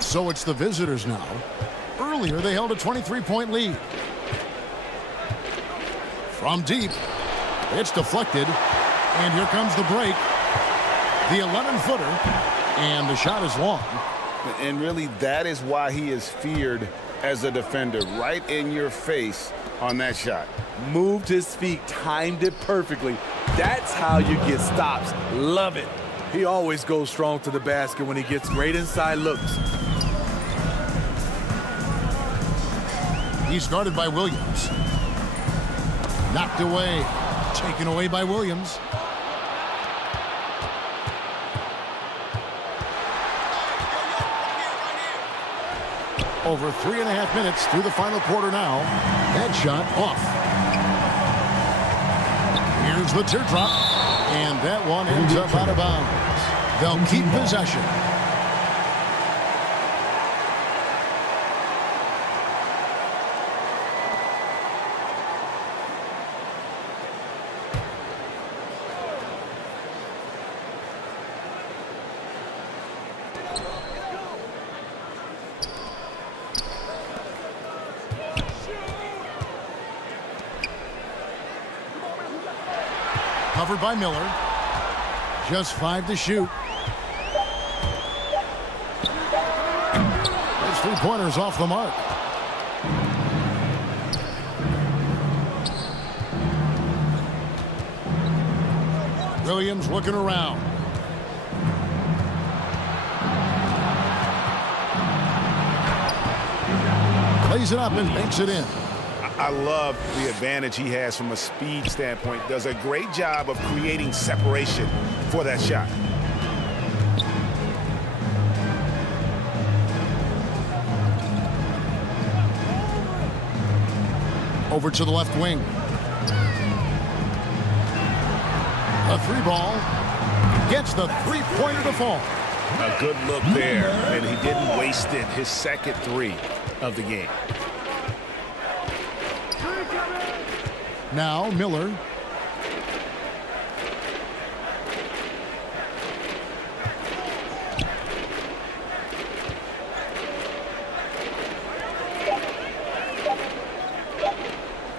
So it's the visitors now. Earlier, they held a 23-point lead. From deep, it's deflected, and here comes the break. The 11-footer, and the shot is long. And really, that is why he is feared as a defender, right in your face on that shot. Moved his feet, timed it perfectly. That's how you get stops. Love it. He always goes strong to the basket when he gets great inside looks. He's guarded by Williams. Knocked away. Taken away by Williams. Over 3.5 minutes through the final quarter now. That shot off. Here's the teardrop. And that one ends up out of bounds. They'll keep possession. Covered by Miller. Just 5 to shoot. Those 3-pointers off the mark. Williams looking around. Plays it up and makes it in. I love the advantage he has from a speed standpoint. Does a great job of creating separation for that shot. Over to the left wing. A 3-ball. Gets the 3-pointer to fall. A good look there, and he didn't waste it. His second 3 of the game. Now Miller.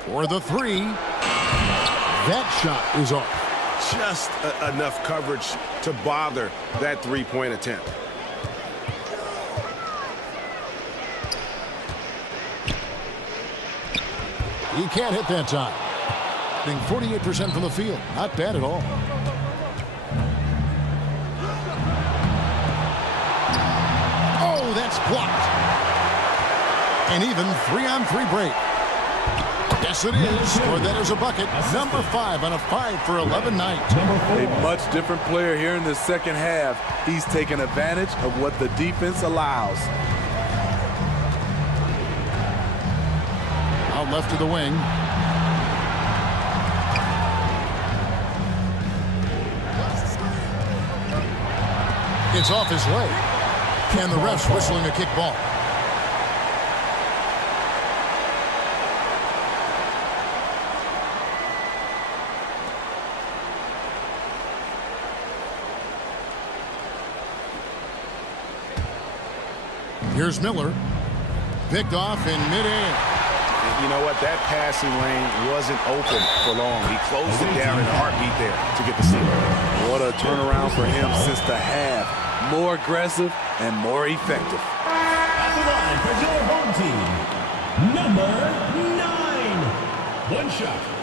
For the 3. That shot is off. Just enough coverage to bother that 3-point attempt. He can't hit that time. Being 48% from the field. Not bad at all. Oh, that's blocked. An even 3-on-3 break. Yes, it is. Or that is a bucket. Number 5 on a 5-for-11 night. A much different player here in the second half. He's taking advantage of what the defense allows. Out left of the wing. It's off his leg. And the ref's whistling a kick ball. Here's Miller. Picked off in midair. You know what? That passing lane wasn't open for long. He closed it down in a heartbeat there to get the steal. What a turnaround for him since the half. More aggressive and more effective. At the line for your home team, number 9. One shot.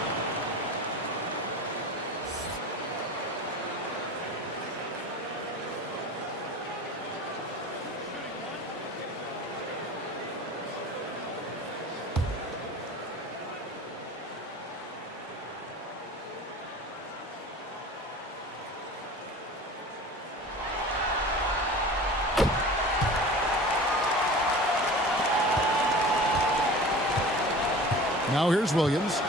Now here's Williams.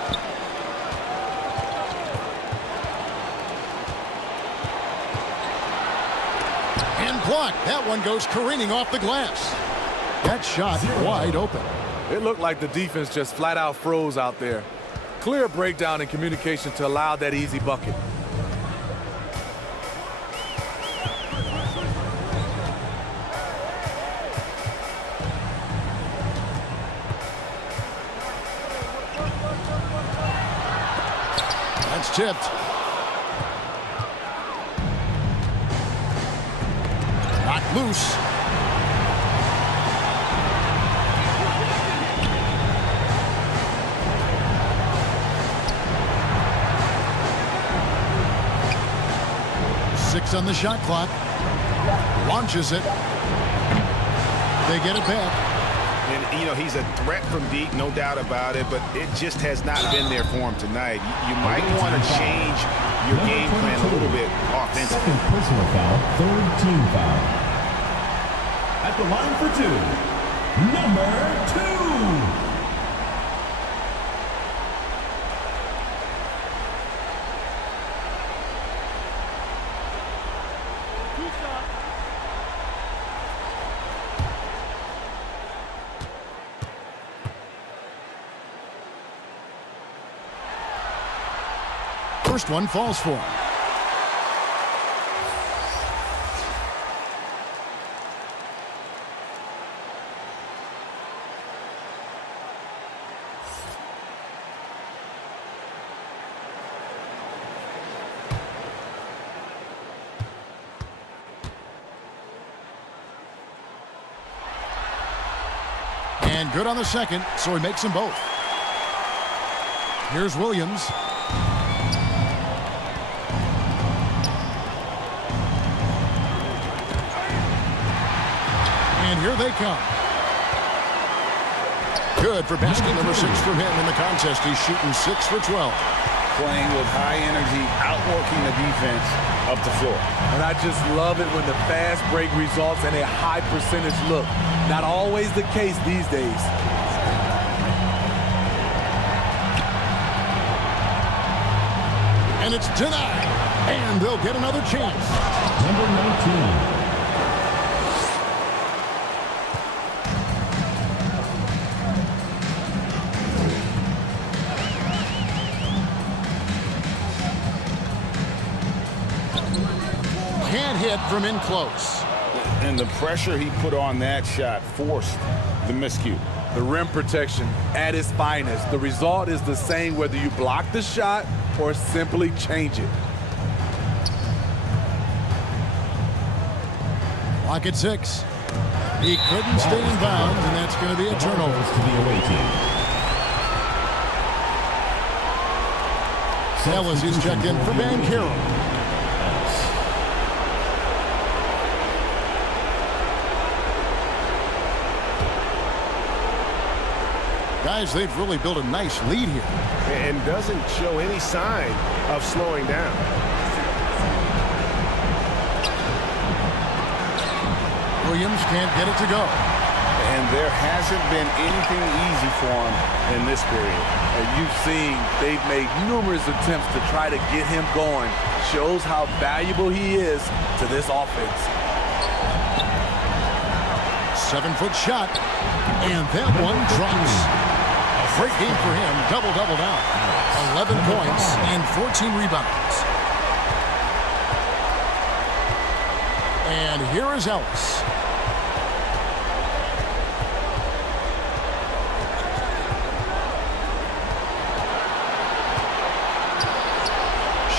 And blocked. That one goes careening off the glass. That shot wide open. It looked like the defense just flat out froze out there. Clear breakdown in communication to allow that easy bucket. That's tipped. Knocked loose. on the shot clock. Launches it. They get it back. And, you know, he's a threat from deep, no doubt about it, but it just has not been there for him tonight. You might want to change your game plan a little bit offensively. Second personal foul, third team foul. At the line for two, number 2. First one falls for him. And good on the second, so he makes them both. Here's Williams. And here they come. Good for basket number 6 from him in the contest. He's shooting 6 for 12. Playing with high energy, outworking the defense up the floor. And I just love it when the fast break results in a high percentage look. Not always the case these days. And it's denied. And they'll get another chance. Number 19. Can't hit from in close. And the pressure he put on that shot forced the miscue. The rim protection at its finest. The result is the same whether you block the shot or simply change it. Clock at 6. He couldn't stay in bounds, and that's going to be a turnover. To the away team. Ellis is checked in for Van Carroll. Guys, they've really built a nice lead here. And doesn't show any sign of slowing down. Williams can't get it to go. And there hasn't been anything easy for him in this period. And you've seen they've made numerous attempts to try to get him going. Shows how valuable he is to this offense. 7-foot shot. And that one drops. Great game for him. Double-double now. 11 points and 14 rebounds. And here is Ellis.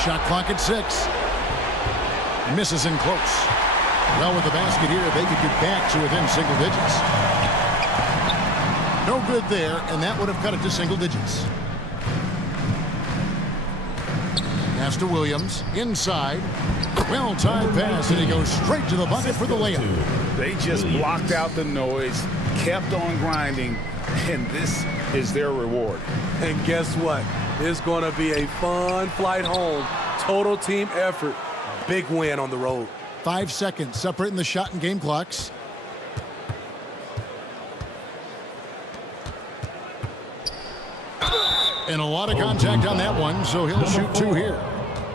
Shot clock at 6. Misses in close. Well, with the basket here, they could get back to within single digits. No good there, and that would have cut it to single digits. Pass to Williams. Inside. Well-timed pass, and he goes straight to the bucket for the layup. They just blocked out the noise, kept on grinding, and this is their reward. And guess what? It's going to be a fun flight home. Total team effort. Big win on the road. 5 seconds separating the shot and game clocks. And a lot of contact on that one, so he'll shoot 2 here.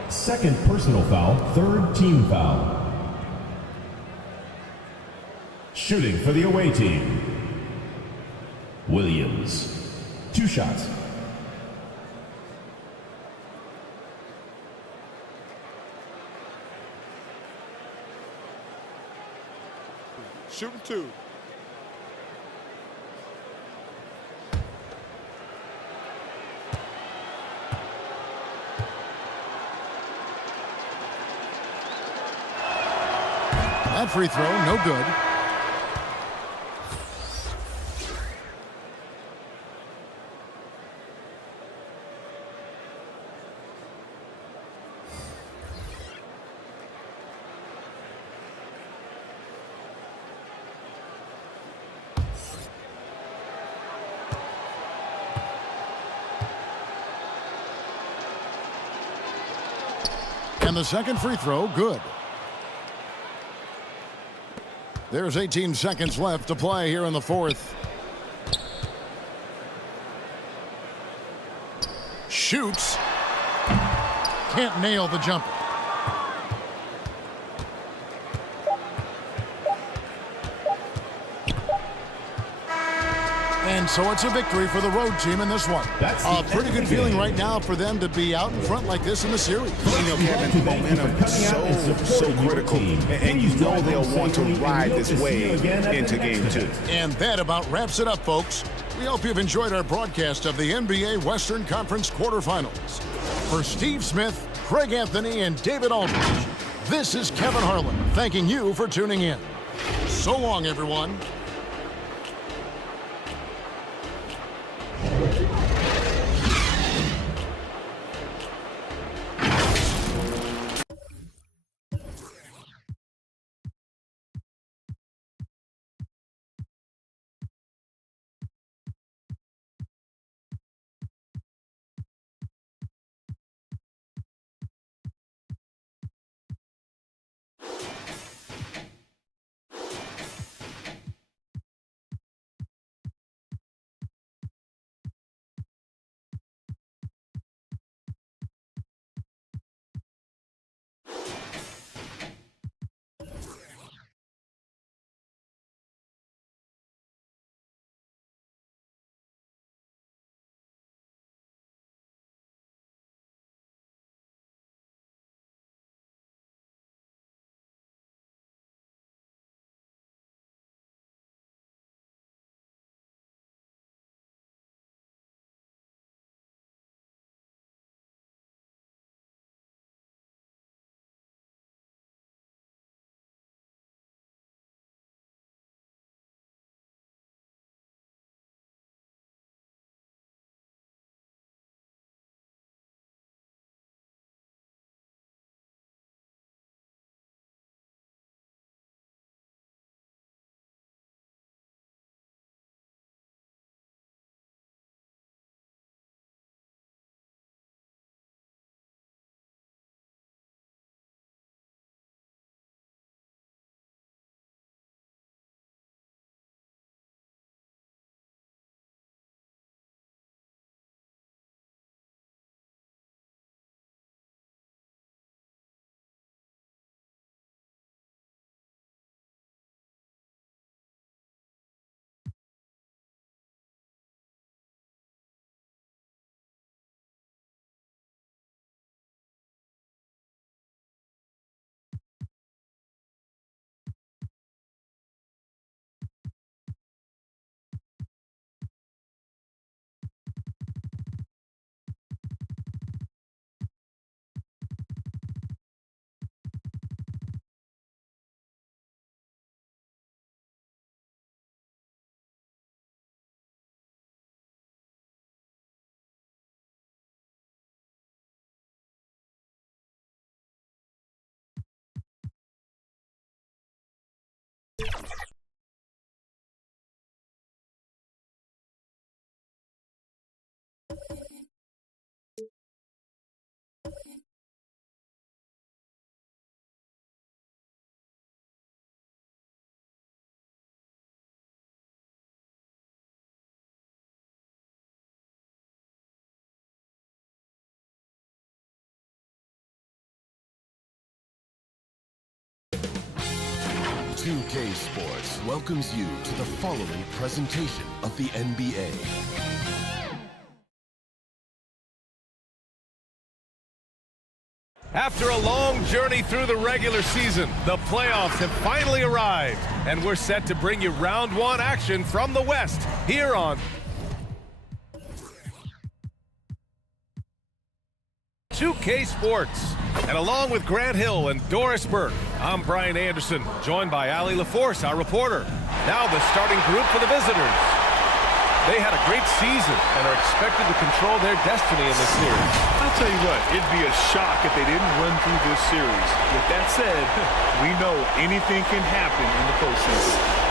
Second personal foul, third team foul. Shooting for the away team, Williams. 2 shots. Shooting 2. That free throw, no good. And the second free throw, good. There's 18 seconds left to play here in the fourth. Shoots. Can't nail the jumper. And so it's a victory for the road team in this one. A pretty good feeling right now for them to be out in front like this in the series. You know, Kevin, momentum so critical, and you know they'll want to ride this wave into game 2. And that about wraps it up, folks. We hope you've enjoyed our broadcast of the NBA Western Conference quarterfinals. For Steve Smith, Craig Anthony, and David Aldridge, this is Kevin Harlan thanking you for tuning in. So long, everyone. .2K Sports welcomes you to the following presentation of the NBA. After a long journey through the regular season, the playoffs have finally arrived, and we're set to bring you round 1 action from the West here on 2K Sports. And along with Grant Hill and Doris Burke, I'm Brian Anderson, joined by Allie LaForce, our reporter. Now the starting group for the visitors. They had a great season and are expected to control their destiny in this series. I'll tell you what, it'd be a shock if they didn't run through this series. With that said, we know anything can happen in the postseason.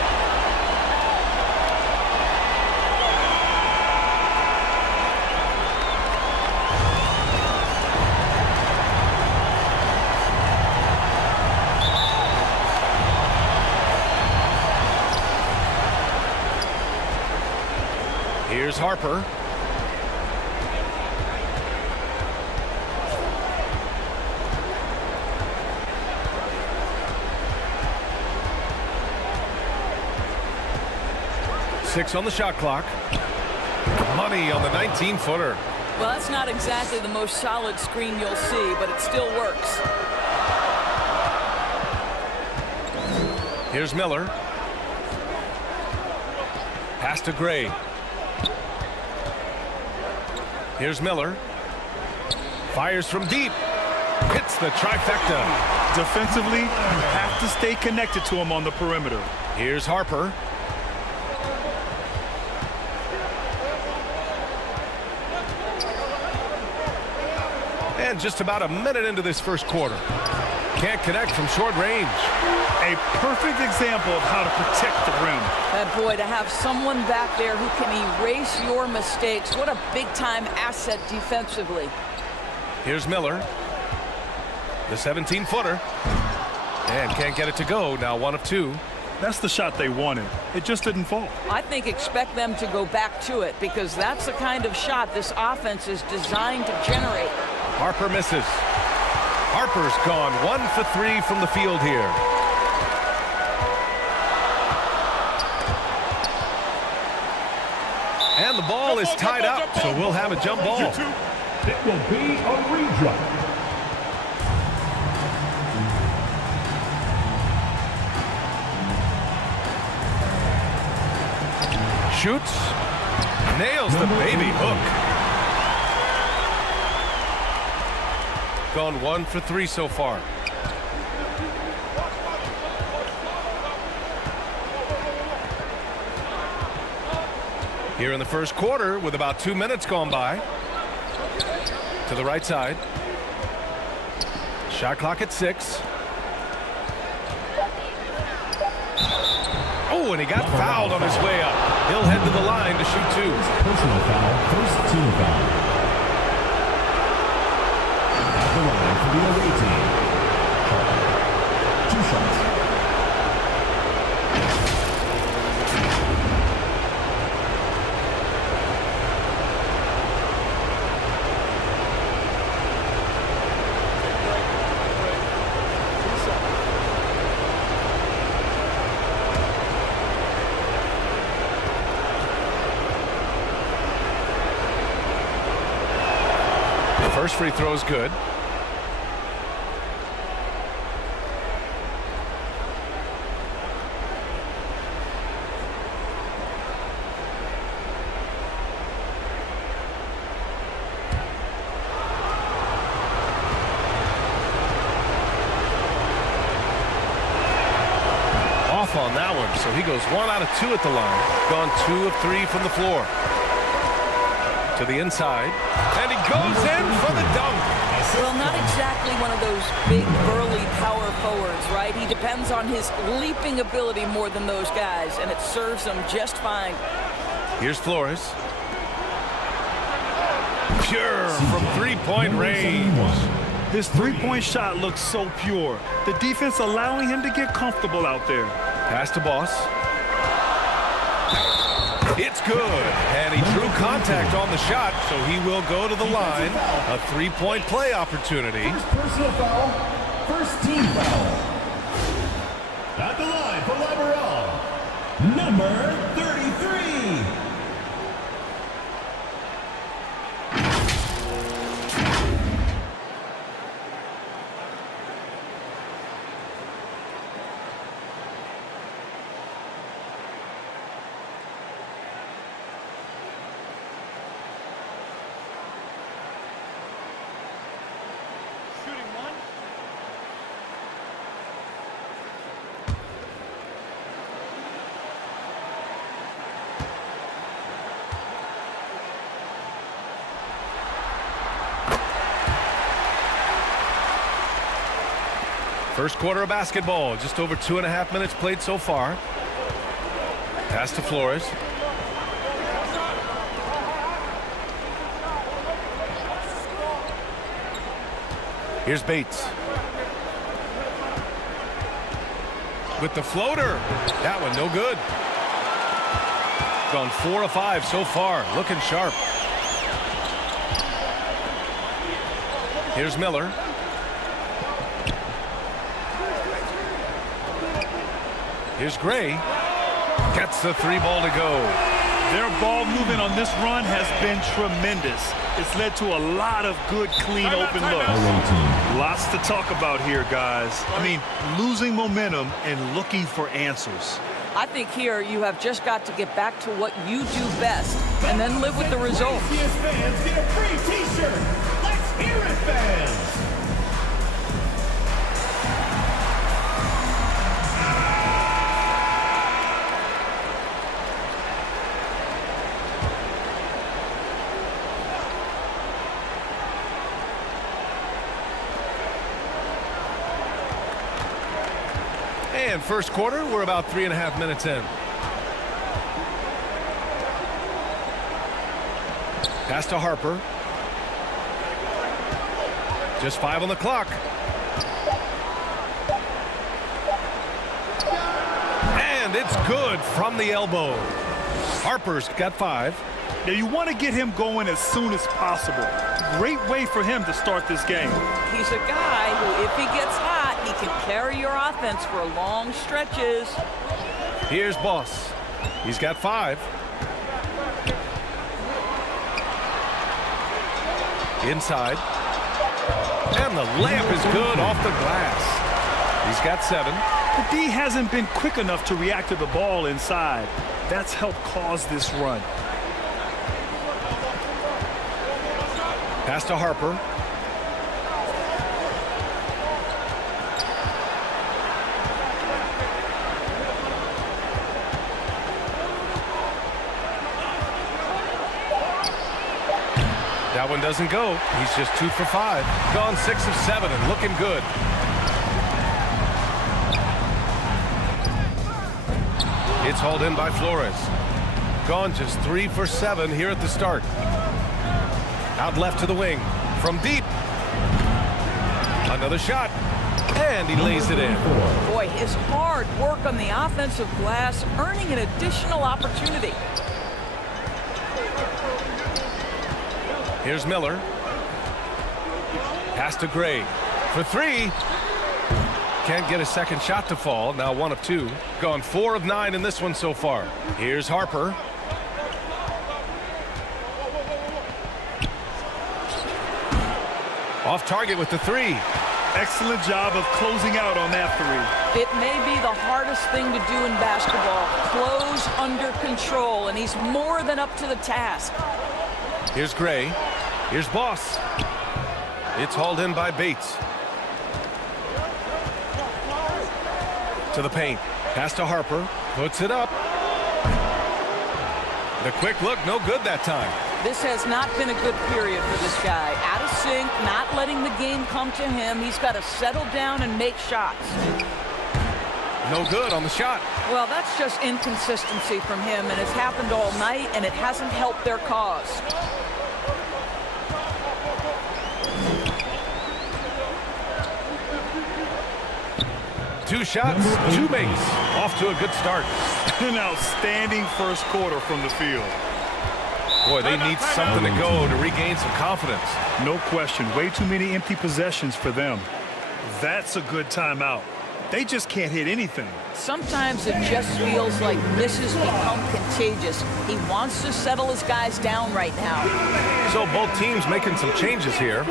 Here's Harper. Six on the shot clock. Money on the 19-footer. Well, that's not exactly the most solid screen you'll see, but it still works. Here's Miller. Pass to Gray. Here's Miller. Fires from deep. Hits the trifecta. Defensively, you have to stay connected to him on the perimeter. Here's Harper. And just about a minute into this first quarter. Can't connect from short range. A perfect example of how to protect the rim. And boy, to have someone back there who can erase your mistakes, what a big-time asset defensively. Here's Miller. The 17-footer. And can't get it to go. Now 1 of 2. That's the shot they wanted. It just didn't fall. I think expect them to go back to it because that's the kind of shot this offense is designed to generate. Harper misses. Harper's gone 1 for 3 from the field here. And the ball is tied up, so we'll have a jump ball. It will be a redraw. Shoots. Nails the baby hook. Gone 1 for 3 so far. Here in the first quarter with about 2 minutes gone by. To the right side. Shot clock at 6. Oh, and he got fouled on his way up. He'll head to the line to shoot 2. Personal foul, first team foul. At the line for the away team. 2 shots. First free throw is good. Off on that one, so he goes 1 out of 2 at the line. Gone 2 of 3 from the floor. To the inside, and he goes in for the dunk. Well, not exactly one of those big, burly power forwards, right? He depends on his leaping ability more than those guys, and it serves him just fine. Here's Flores. Pure from three-point range. His three-point shot looks so pure. The defense allowing him to get comfortable out there. Pass to Boss. It's good, and he drew contact on the shot, so he will go to the line. A three-point play opportunity. First personal foul, first team foul. At the line for Liberal, number 33. First quarter of basketball, just over 2.5 minutes played so far. Pass to Flores. Here's Bates. With the floater. That one no good. Gone 4 of 5 so far. Looking sharp. Here's Miller. Here's Gray. Gets the 3 ball to go. Their ball movement on this run has been tremendous. It's led to a lot of good, clean, open looks. Lots to talk about here, guys. I mean, losing momentum and looking for answers. I think here you have just got to get back to what you do best and then live with the results. Fans get a free T-shirt. Let's hear it, fans. And first quarter, we're about 3.5 minutes in. Pass to Harper. Just 5 on the clock. And it's good from the elbow. Harper's got 5. Now you want to get him going as soon as possible. Great way for him to start this game. He's a guy who, if he gets hot, he can carry your offense for long stretches. Here's Boss. He's got 5. Inside. And the layup is good off the glass. He's got 7. The D hasn't been quick enough to react to the ball inside. That's helped cause this run. Pass to Harper. That one doesn't go. He's just 2 for 5. Gone 6 of 7 and looking good. It's hauled in by Flores. Gone just 3 for 7 here at the start. Out left to the wing. From deep. Another shot. And he lays it in. Boy, his hard work on the offensive glass earning an additional opportunity. Here's Miller. Pass to Gray. For 3. Can't get a second shot to fall. Now 1 of 2. Gone 4 of 9 in this one so far. Here's Harper. Off target with the 3. Excellent job of closing out on that 3. It may be the hardest thing to do in basketball. Close under control, and he's more than up to the task. Here's Gray. Here's Boss. It's hauled in by Bates. To the paint. Pass to Harper. Puts it up. The quick look, no good that time. This has not been a good period for this guy. Out of sync, not letting the game come to him. He's got to settle down and make shots. No good on the shot. Well, that's just inconsistency from him, and it's happened all night, and it hasn't helped their cause. Two shots, 2 makes. Off to a good start. An outstanding first quarter from the field. Boy, they need something to go to regain some confidence. No question. Way too many empty possessions for them. That's a good timeout. They just can't hit anything. Sometimes it just feels like this has become contagious. He wants to settle his guys down right now. So both teams making some changes here.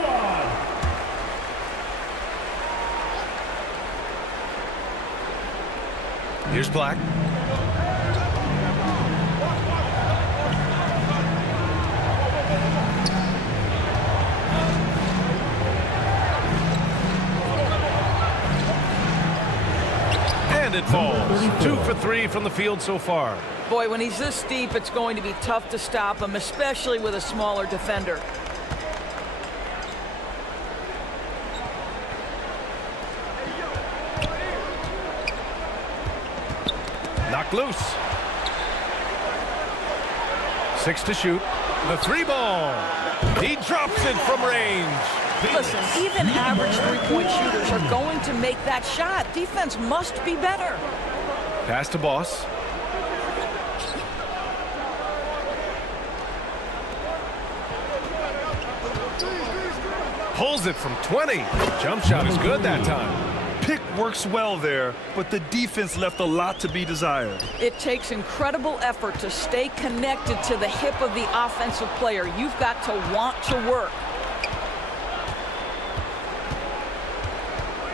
Here's Black. And it falls. 2 for 3 from the field so far. Boy, when he's this deep, it's going to be tough to stop him, especially with a smaller defender. Knocked loose. 6 to shoot. The 3 ball. He drops it from range. Listen, even average three-point shooters are going to make that shot. Defense must be better. Pass to Boss. pulls it from 20. Jump shot is good that time. Pick works well there, but the defense left a lot to be desired. It takes incredible effort to stay connected to the hip of the offensive player. You've got to want to work.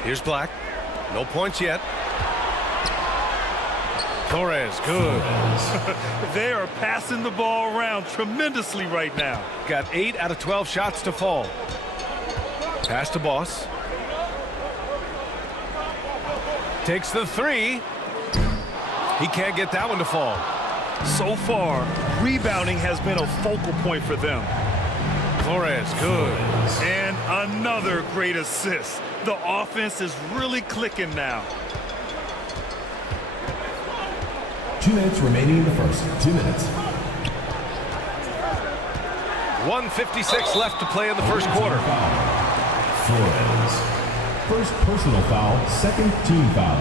Here's Black. No points yet. Torres, good. They are passing the ball around tremendously right now. Got 8 out of 12 shots to fall. Pass to Boss. Takes the 3. He can't get that one to fall. So far, rebounding has been a focal point for them. Torres, good. And another great assist. The offense is really clicking now. 2 minutes remaining in the first. 2 minutes. 1:56 left to play in the first quarter. Flores. First personal foul, second team foul.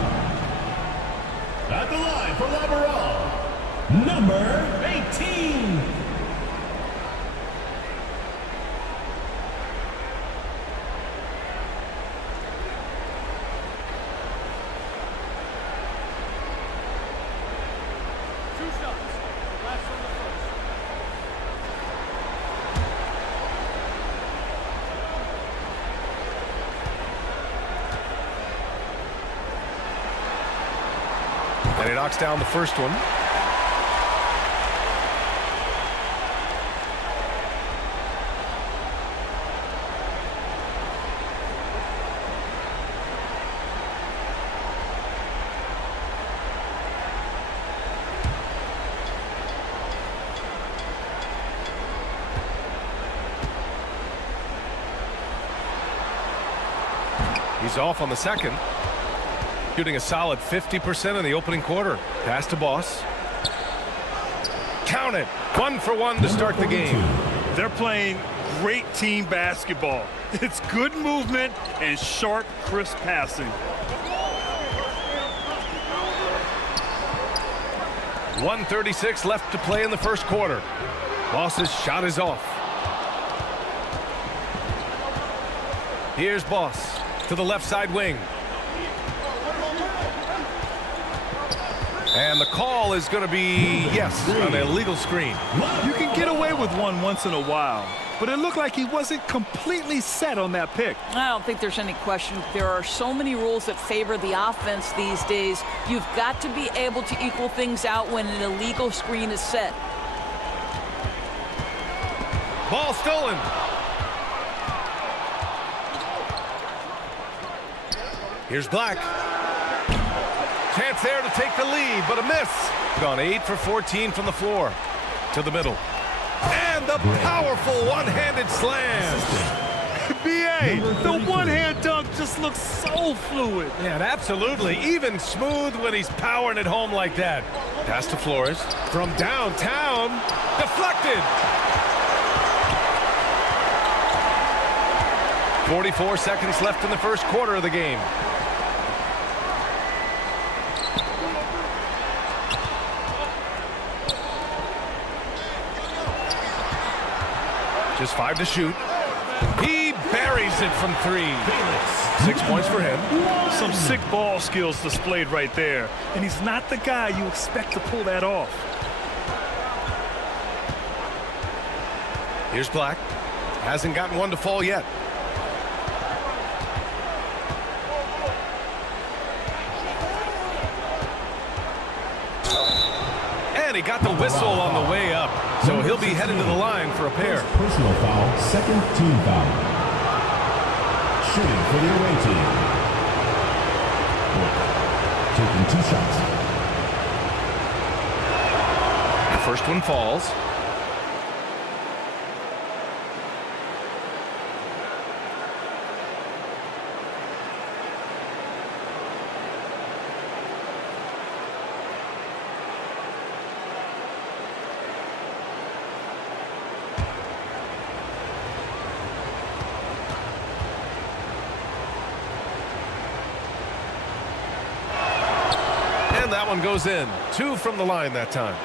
At the line for Labarelle, number 18. And he knocks down the first one. He's off on the second. Shooting a solid 50% in the opening quarter. Pass to Boss. Count it. 1 for 1 to start the game. They're playing great team basketball. It's good movement and sharp, crisp passing. 1:36 left to play in the first quarter. Boss's shot is off. Here's Boss to the left side wing. And the call is going to be, yes, an illegal screen. You can get away with one once in a while, but it looked like he wasn't completely set on that pick. I don't think there's any question. There are so many rules that favor the offense these days. You've got to be able to equal things out when an illegal screen is set. Ball stolen. Here's Black. Chance there to take the lead, but a miss. Gone 8 for 14 from the floor. To the middle. And the powerful one-handed slam. BA, the one-hand dunk just looks so fluid. Yeah, absolutely. Even smooth when he's powering it home like that. Pass to Flores. From downtown. Deflected. 44 seconds left in the first quarter of the game. Just 5 to shoot. He buries it from 3. 6 points for him. Some sick ball skills displayed right there. And he's not the guy you expect to pull that off. Here's Black. Hasn't gotten one to fall yet. And he got the whistle on the way up. So he'll be headed to the line for a pair. Personal foul, second team foul. Shooting for the away team. Taking 2 shots. The first one falls. And that one goes in. 2 from the line that time.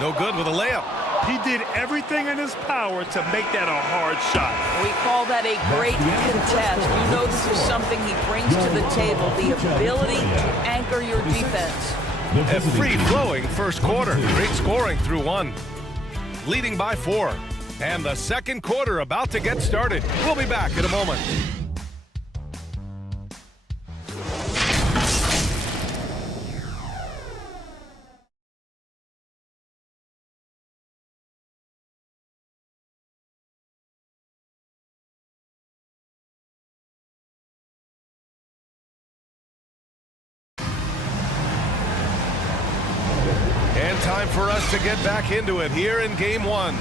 No good with a layup. He did everything in his power to make that a hard shot. We call that a great contest. You know this is something he brings to the table, the ability to anchor your defense. A free-flowing first quarter. Great scoring through one. Leading by 4. And the second quarter about to get started. We'll be back in a moment. And time for us to get back into it here in Game 1.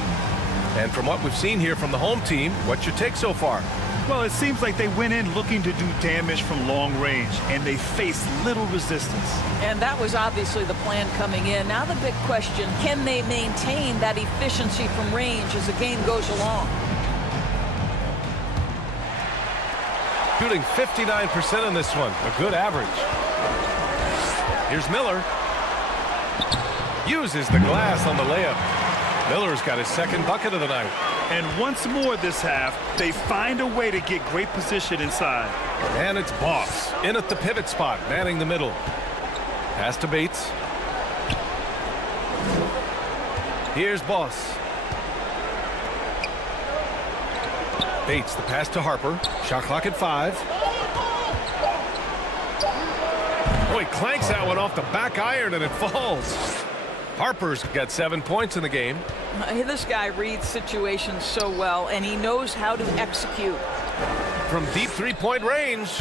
And from what we've seen here from the home team, what's your take so far? Well, it seems like they went in looking to do damage from long range, and they faced little resistance. And that was obviously the plan coming in. Now the big question, can they maintain that efficiency from range as the game goes along? Shooting 59% in this one, a good average. Here's Miller. Uses the glass on the layup. Miller's got his second bucket of the night. And once more this half, they find a way to get great position inside. And it's Boss in at the pivot spot, manning the middle. Pass to Bates. Here's Boss. Bates, the pass to Harper. Shot clock at 5. Oh, he clanks that one off the back iron and it falls. Harper's got 7 points in the game. This guy reads situations so well, and he knows how to execute. From deep three-point range.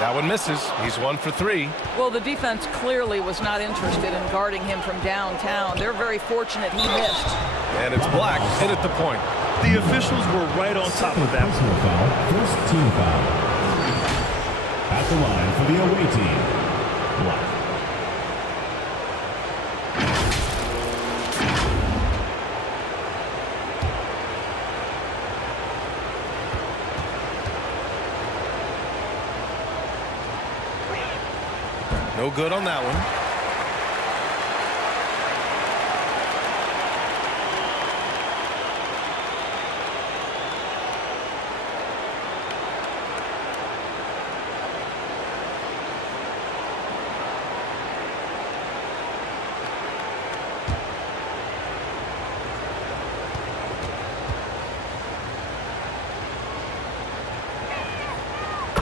That one misses. He's 1 for 3. Well, the defense clearly was not interested in guarding him from downtown. They're very fortunate he missed. And it's Black in at the point. The officials were right on top of that. Personal foul, first team foul. At the line for the away team, Black. No good on that one.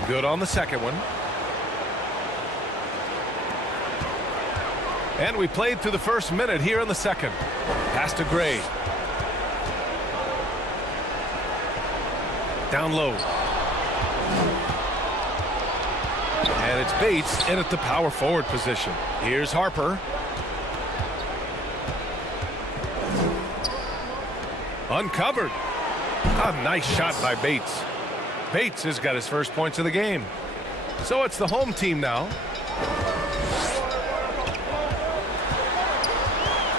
Good on the second one. And we played through the first minute here in the second. Pass to Gray. Down low. And it's Bates in at the power forward position. Here's Harper. Uncovered. A nice shot by Bates. Bates has got his first points of the game. So it's the home team now.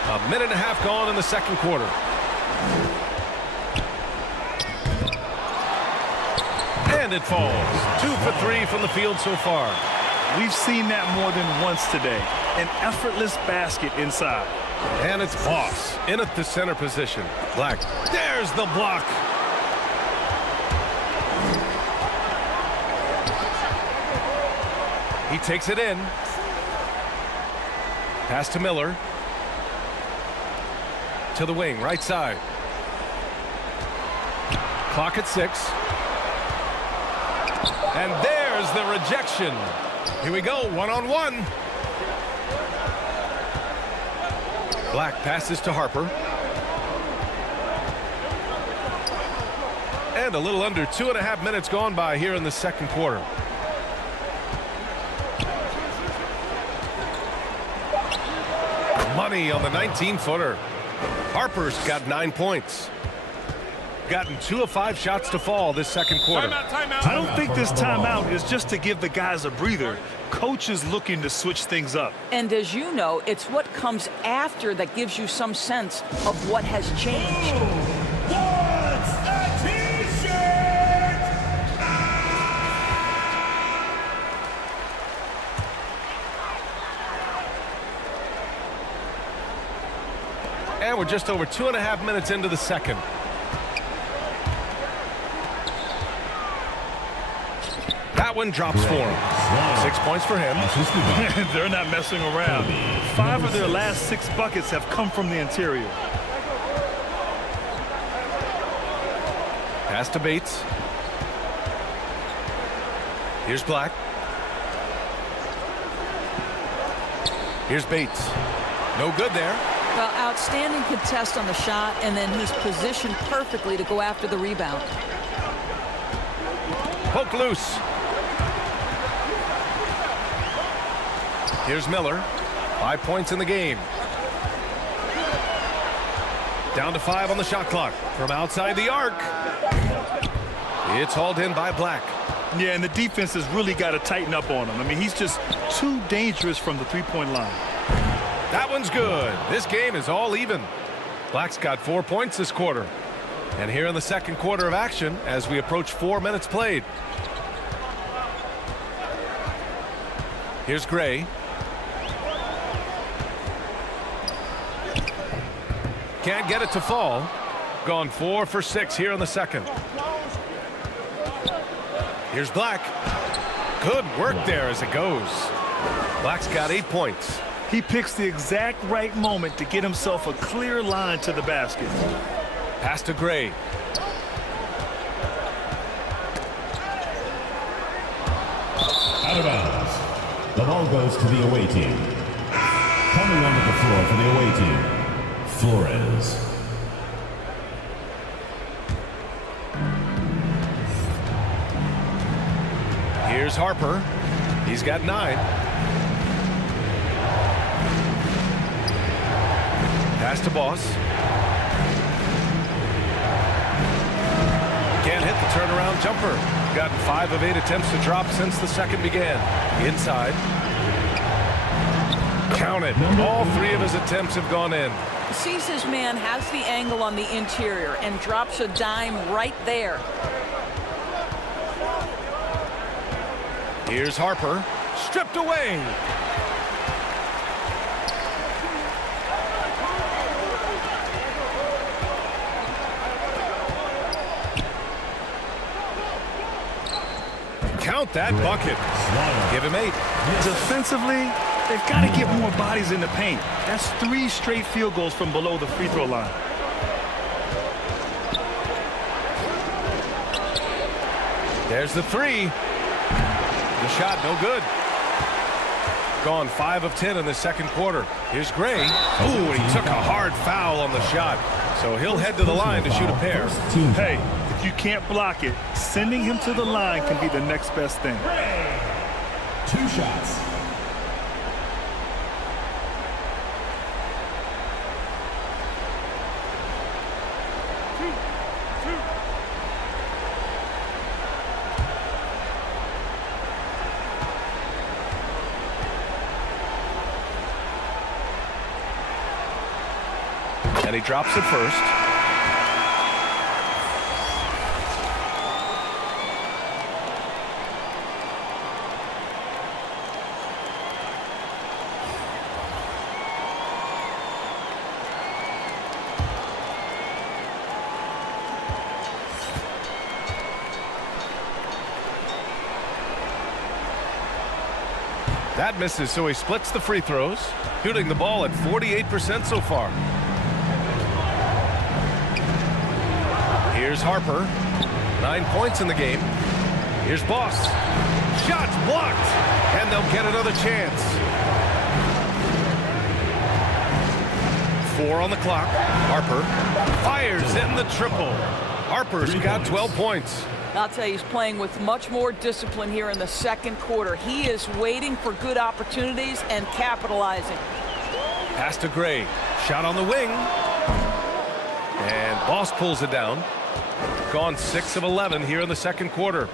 A minute and a half gone in the second quarter. And it falls. 2 for 3 from the field so far. We've seen that more than once today. An effortless basket inside. And it's Boss in at the center position. Black. There's the block. He takes it in. Pass to Miller. To the wing, right side. Clock at 6. And there's the rejection. Here we go, one-on-one. Black passes to Harper. And a little under 2.5 minutes gone by here in the second quarter. Money on the 19-footer. Harper's got 9 points. Gotten 2 of 5 shots to fall this second quarter. Timeout. I don't think this timeout is just to give the guys a breather. Coach is looking to switch things up. And as you know, it's what comes after that gives you some sense of what has changed. we're just over 2.5 minutes into the second. That one drops for him. 6 points for him. They're not messing around. 5 of their last 6 buckets have come from the interior. Pass to Bates. Here's Black. Here's Bates. No good there. Well, outstanding contest on the shot, and then he's positioned perfectly to go after the rebound. Poke loose. Here's Miller. 5 points in the game. Down to 5 on the shot clock. From outside the arc. It's hauled in by Black. Yeah, and the defense has really got to tighten up on him. I mean, he's just too dangerous from the three-point line. That one's good. This game is all even. Black's got 4 points this quarter. And here in the second quarter of action, as we approach 4 minutes played. Here's Gray. Can't get it to fall. Gone 4 for 6 here in the second. Here's Black. Good work there as it goes. Black's got 8 points. He picks the exact right moment to get himself a clear line to the basket. Pass to Gray. Out of bounds. The ball goes to the away team. Coming onto the floor for the away team, Flores. Here's Harper. He's got 9. Pass to Boss. Can't hit the turnaround jumper. Got 5 of 8 attempts to drop since the second began. Inside. Count it. All 3 of his attempts have gone in. Sees his man, has the angle on the interior, and drops a dime right there. Here's Harper. Stripped away. Count that bucket. Give him 8. Defensively, they've got to get more bodies in the paint. That's 3 straight field goals from below the free throw line. There's the 3. The shot, no good. Gone 5 of 10 in the second quarter. Here's Gray. Ooh, he took a hard foul on the shot. So he'll head to the line to shoot a pair. Hey, if you can't block it, sending him to the line can be the next best thing. 2 shots. And he drops it first. That misses, so he splits the free throws, shooting the ball at 48% so far. Here's Harper. 9 points in the game. Here's Boss. Shots blocked. And they'll get another chance. 4 on the clock. Harper fires in the triple. Harper's got 12 points. I'll tell you, he's playing with much more discipline here in the second quarter. He is waiting for good opportunities and capitalizing. Pass to Gray. Shot on the wing. And Boss pulls it down. Gone 6 of 11 here in the second quarter.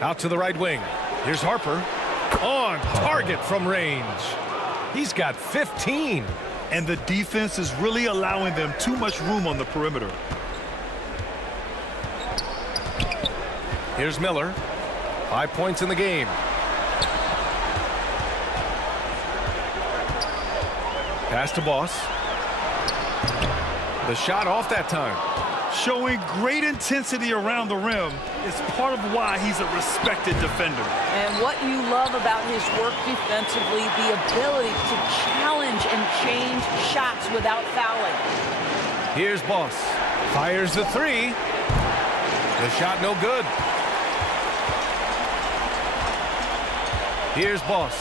Out to the right wing. Here's Harper. On target from range. He's got 15. And the defense is really allowing them too much room on the perimeter. Here's Miller. 5 points in the game. Pass to Boss. The shot off that time. Showing great intensity around the rim is part of why he's a respected defender. And what you love about his work defensively, the ability to challenge and change shots without fouling. Here's Boss. Fires the three. The shot no good. Here's Boss.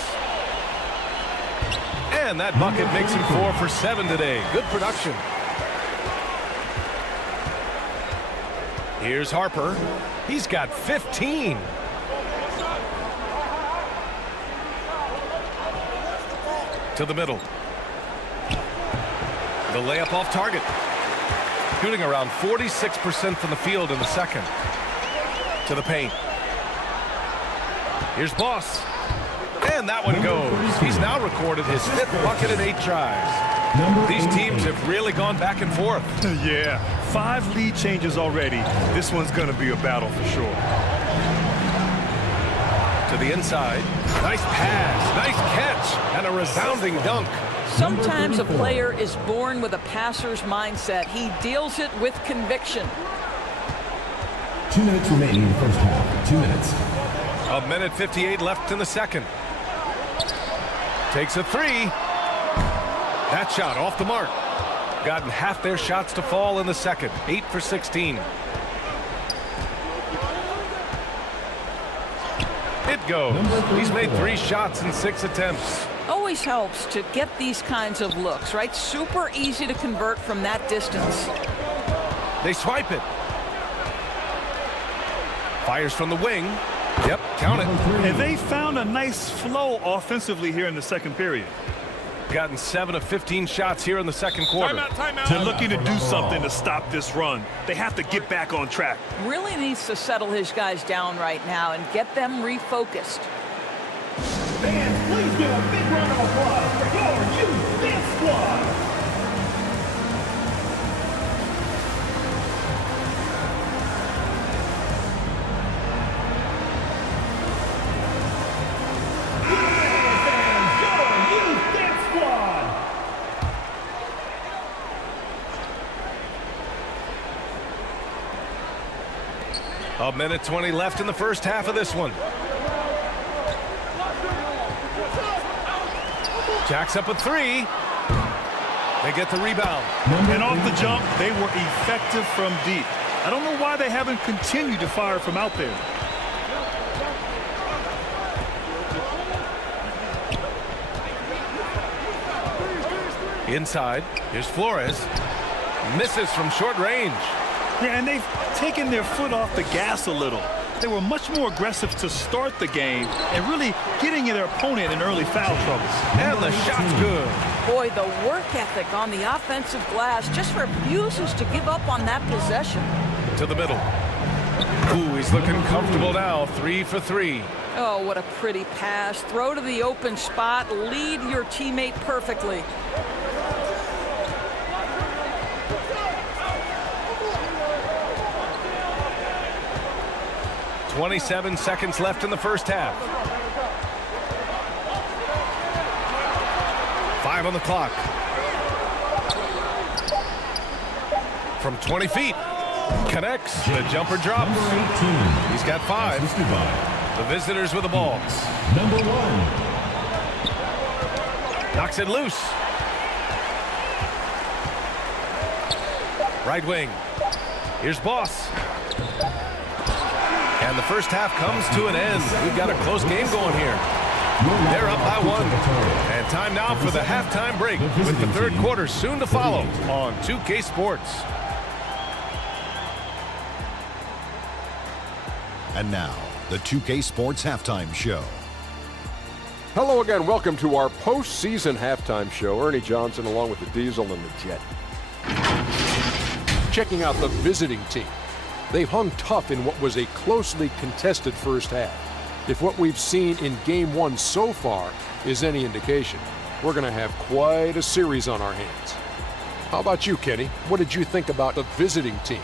And that bucket makes him 4 for 7 today. Good production. Here's Harper. He's got 15. To the middle. The layup off target. Shooting around 46% from the field in the second. To the paint. Here's Boss. And that one goes. He's now recorded his 5th bucket in 8 tries. These teams have really gone back and forth. Yeah, 5 lead changes already. This one's going to be a battle for sure. To the inside. Nice pass, nice catch, and a resounding dunk. Sometimes a player is born with a passer's mindset. He deals it with conviction. 2 minutes remaining in the first half. 2 minutes. 1:58 left in the second. Takes a three. That shot off the mark. Gotten half their shots to fall in the second. 8 for 16. It goes. He's made 3 shots in 6 attempts. Always helps to get these kinds of looks, right? Super easy to convert from that distance. They swipe it. Fires from the wing. Yep, count it. And they found a nice flow offensively here in the second period. Gotten 7 of 15 shots here in the second quarter. Timeout. They're looking to do something to stop this run. They have to get back on track. Really needs to settle his guys down right now and get them refocused. Fans, please give a big round of applause for your youth dance squad. A minute 20 left in the first half of this one. Jacks up a three. They get the rebound. And off the jump, they were effective from deep. I don't know why they haven't continued to fire from out there. Inside, here's Flores. Misses from short range. Yeah, and they've taken their foot off the gas a little. They were much more aggressive to start the game and really getting their opponent in early foul troubles. And the shot's good. Boy, the work ethic on the offensive glass just refuses to give up on that possession. To the middle. Ooh, he's looking comfortable now. 3 for 3. Oh, what a pretty pass. Throw to the open spot. Lead your teammate perfectly. .27 seconds left in the first half. 5 on the clock. From 20 feet. Connects. The jumper drops. He's got 5. The visitors with the ball. Number 1. Knocks it loose. Right wing. Here's Boss. And the first half comes to an end. We've got a close game going here. They're up by 1. And time now for the halftime break with the third quarter soon to follow on 2K Sports. And now, the 2K Sports Halftime Show. Hello again. Welcome to our postseason halftime show. Ernie Johnson along with the Diesel and the Jet. Checking out the visiting team. They've hung tough in what was a closely contested first half. If what we've seen in Game 1 so far is any indication, we're going to have quite a series on our hands. How about you, Kenny? What did you think about the visiting team?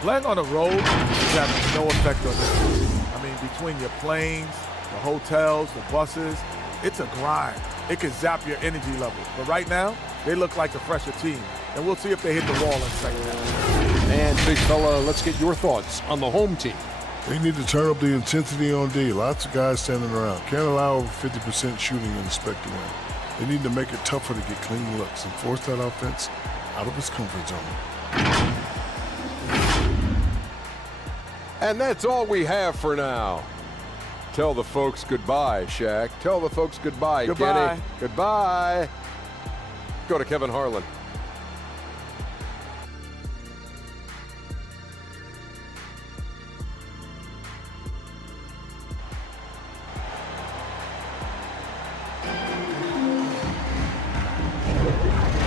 Playing on the road is having no effect on this. between your planes, the hotels, the buses, it's a grind. It can zap your energy level. But right now, they look like a fresher team. And we'll see if they hit the wall in second half. And big fella, let's get your thoughts on the home team. They need to turn up the intensity on D. Lots of guys standing around. Can't allow over 50% shooting and expect to win. They need to make it tougher to get clean looks and force that offense out of its comfort zone. And that's all we have for now. Tell the folks goodbye, Shaq. Tell the folks goodbye, Goodbye. Kenny. Goodbye. Go to Kevin Harlan.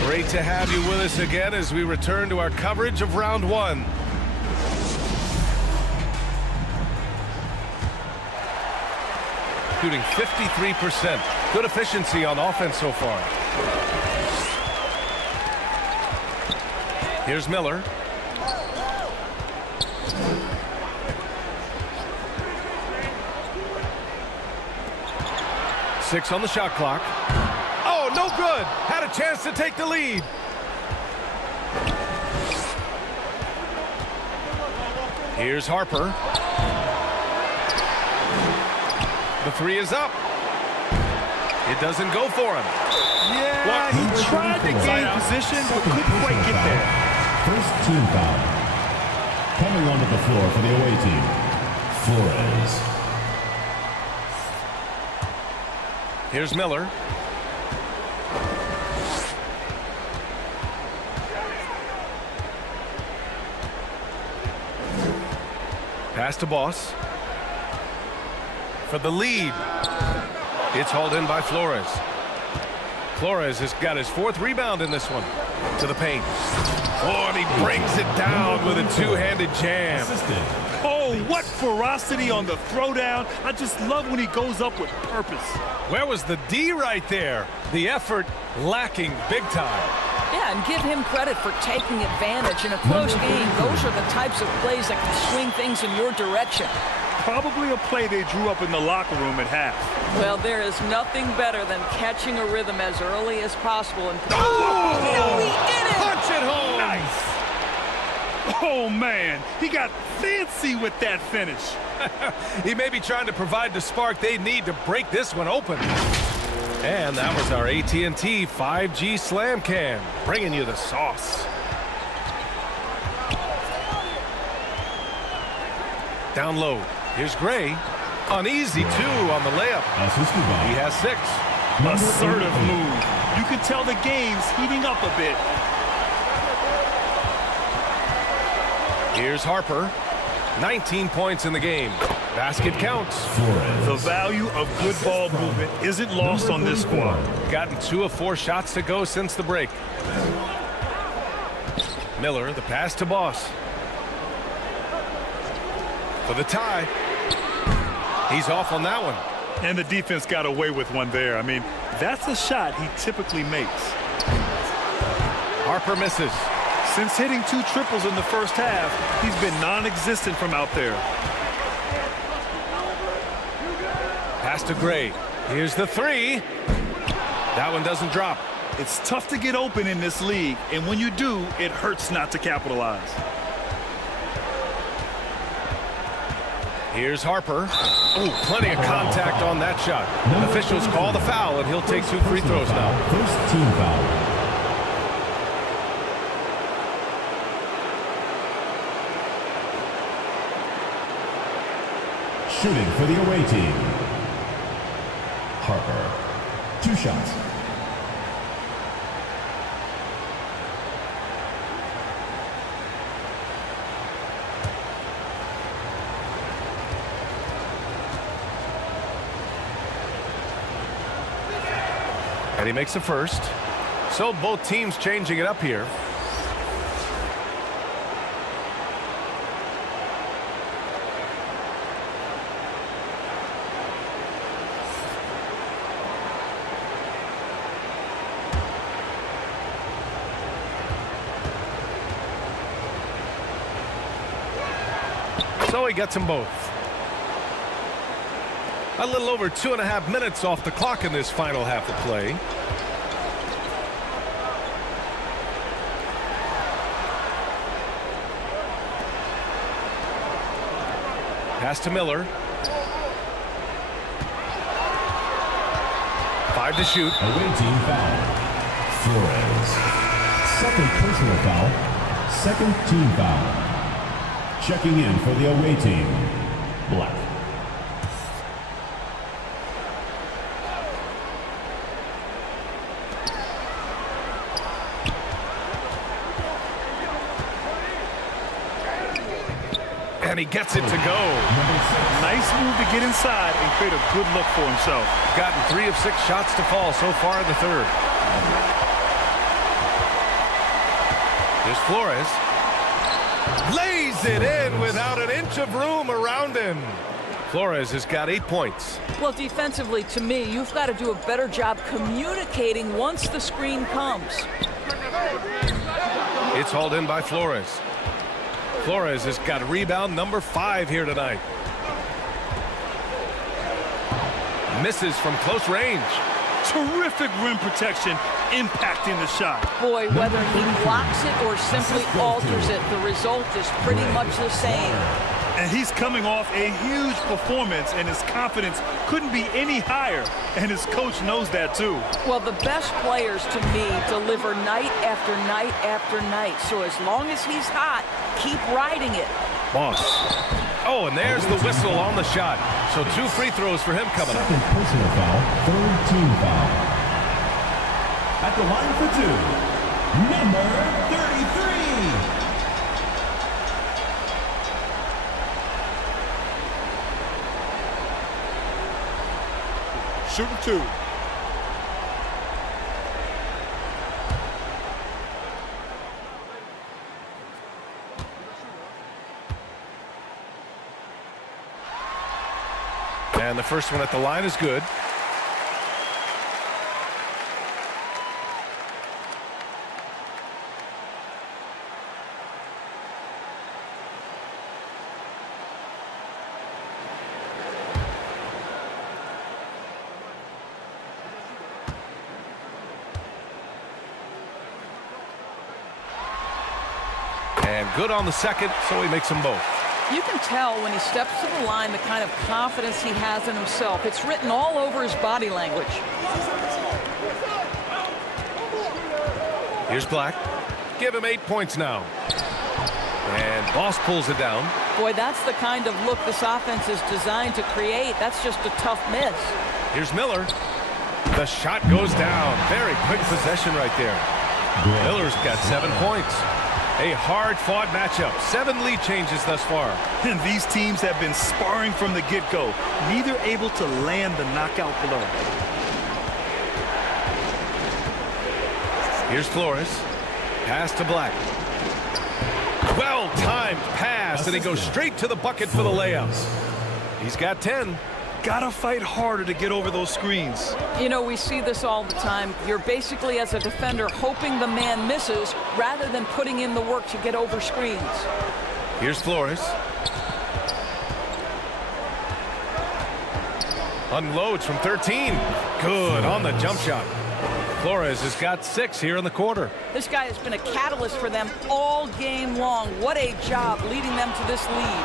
Great to have you with us again as we return to our coverage of round one. Shooting 53%. Good efficiency on offense so far. Here's Miller. Six on the shot clock. Oh, no good. Had a chance to take the lead. Here's Harper. The three is up. It doesn't go for him. Yeah, he tried to gain position, but couldn't quite get there. First team foul. Coming onto the floor for the away team, Flores. Here's Miller. Pass to Boss. For the lead. It's hauled in by Flores. Flores has got his fourth rebound in this one. To the paint. Oh, and he brings it down with a two-handed jam. Oh, what ferocity on the throwdown. I just love when he goes up with purpose. Where was the D right there? The effort lacking big time. Yeah, and give him credit for taking advantage in a close game. Those are the types of plays that can swing things in your direction. Probably a play they drew up in the locker room at half. Well, there is nothing better than catching a rhythm as early as possible. And no, he did it! Punch it home! Nice! Oh, man, he got fancy with that finish. He may be trying to provide the spark they need to break this one open. And that was our AT&T 5G Slam Can, bringing you the sauce. Down low. Here's Gray. Uneasy, two, on the layup. He has 6. Assertive move. You can tell the game's heating up a bit. Here's Harper. 19 points in the game. Basket counts. The value of good ball movement isn't lost on this squad. Gotten 2 of 4 shots to go since the break. Miller, the pass to Boss. For the tie. He's off on that one. And the defense got away with one there. I mean, that's a shot he typically makes. Harper misses. Since hitting 2 triples in the first half, he's been non-existent from out there. Pass to Gray. Here's the 3. That one doesn't drop. It's tough to get open in this league, and when you do, it hurts not to capitalize. Here's Harper. Oh, plenty of contact on that shot. Officials call the foul, and he'll take 2 free throws now. First team foul. Shooting for the away team, Harper. 2 shots. And he makes the first. So both teams changing it up here. So he gets them both. A little over 2.5 minutes off the clock in this final half of play. Pass to Miller. 5 to shoot. Away team foul. Flores. Second personal foul. Second team foul. Checking in for the away team. Black. And he gets it to go. Nice move to get inside and create a good look for himself. Gotten 3 of 6 shots to fall so far in the third. Here's Flores. Lays it in without an inch of room around him. Flores has got 8 points. Well, defensively, to me, you've got to do a better job communicating once the screen comes. It's hauled in by Flores. Flores has got rebound number 5 here tonight. Misses from close range. Terrific rim protection, impacting the shot. Boy, whether he blocks it or simply alters it, the result is pretty much the same. And he's coming off a huge performance, and his confidence couldn't be any higher. And his coach knows that, too. Well, the best players, to me, deliver night after night after night. So as long as he's hot, keep riding it. Boss. Oh, and there's the whistle on the shot. So 2 free throws for him coming up. Second personal foul. Third team foul. At the line for 2. Number 33. Shooting 2. And the first one at the line is good. And good on the second, so he makes them both. You can tell when he steps to the line the kind of confidence he has in himself. It's written all over his body language. Here's Black. Give him 8 points now. And Boss pulls it down. Boy, that's the kind of look this offense is designed to create. That's just a tough miss. Here's Miller. The shot goes down. Very quick possession right there. Miller's got 7 points. A hard-fought matchup. 7 lead changes thus far. And these teams have been sparring from the get-go, neither able to land the knockout blow. Here's Flores. Pass to Black. Well-timed pass, and he goes straight to the bucket for the layup. He's got 10. Gotta fight harder to get over those screens. You know, we see this all the time. You're basically, as a defender, hoping the man misses rather than putting in the work to get over screens. Here's Flores. Unloads from 13. Good on the jump shot. Flores has got 6 here in the quarter. This guy has been a catalyst for them all game long. What a job leading them to this lead.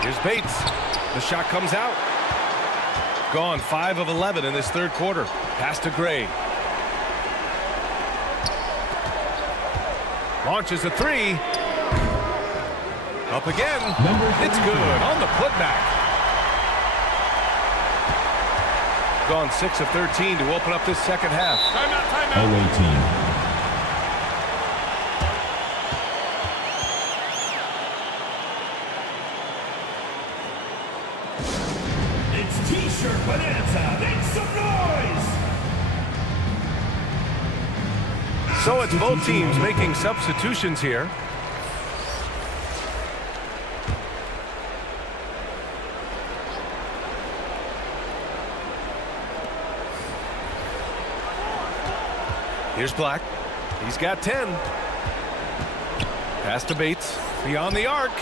Here's Bates. The shot comes out. Gone 5 of 11 in this third quarter. Pass to Gray. Launches a 3. Up again. It's good on the putback. Gone 6 of 13 to open up this second half. Timeout. Away team. T-shirt bonanza, make some noise! So it's both teams making substitutions here. Here's Black. He's got 10. Pass to Bates. Beyond the arc.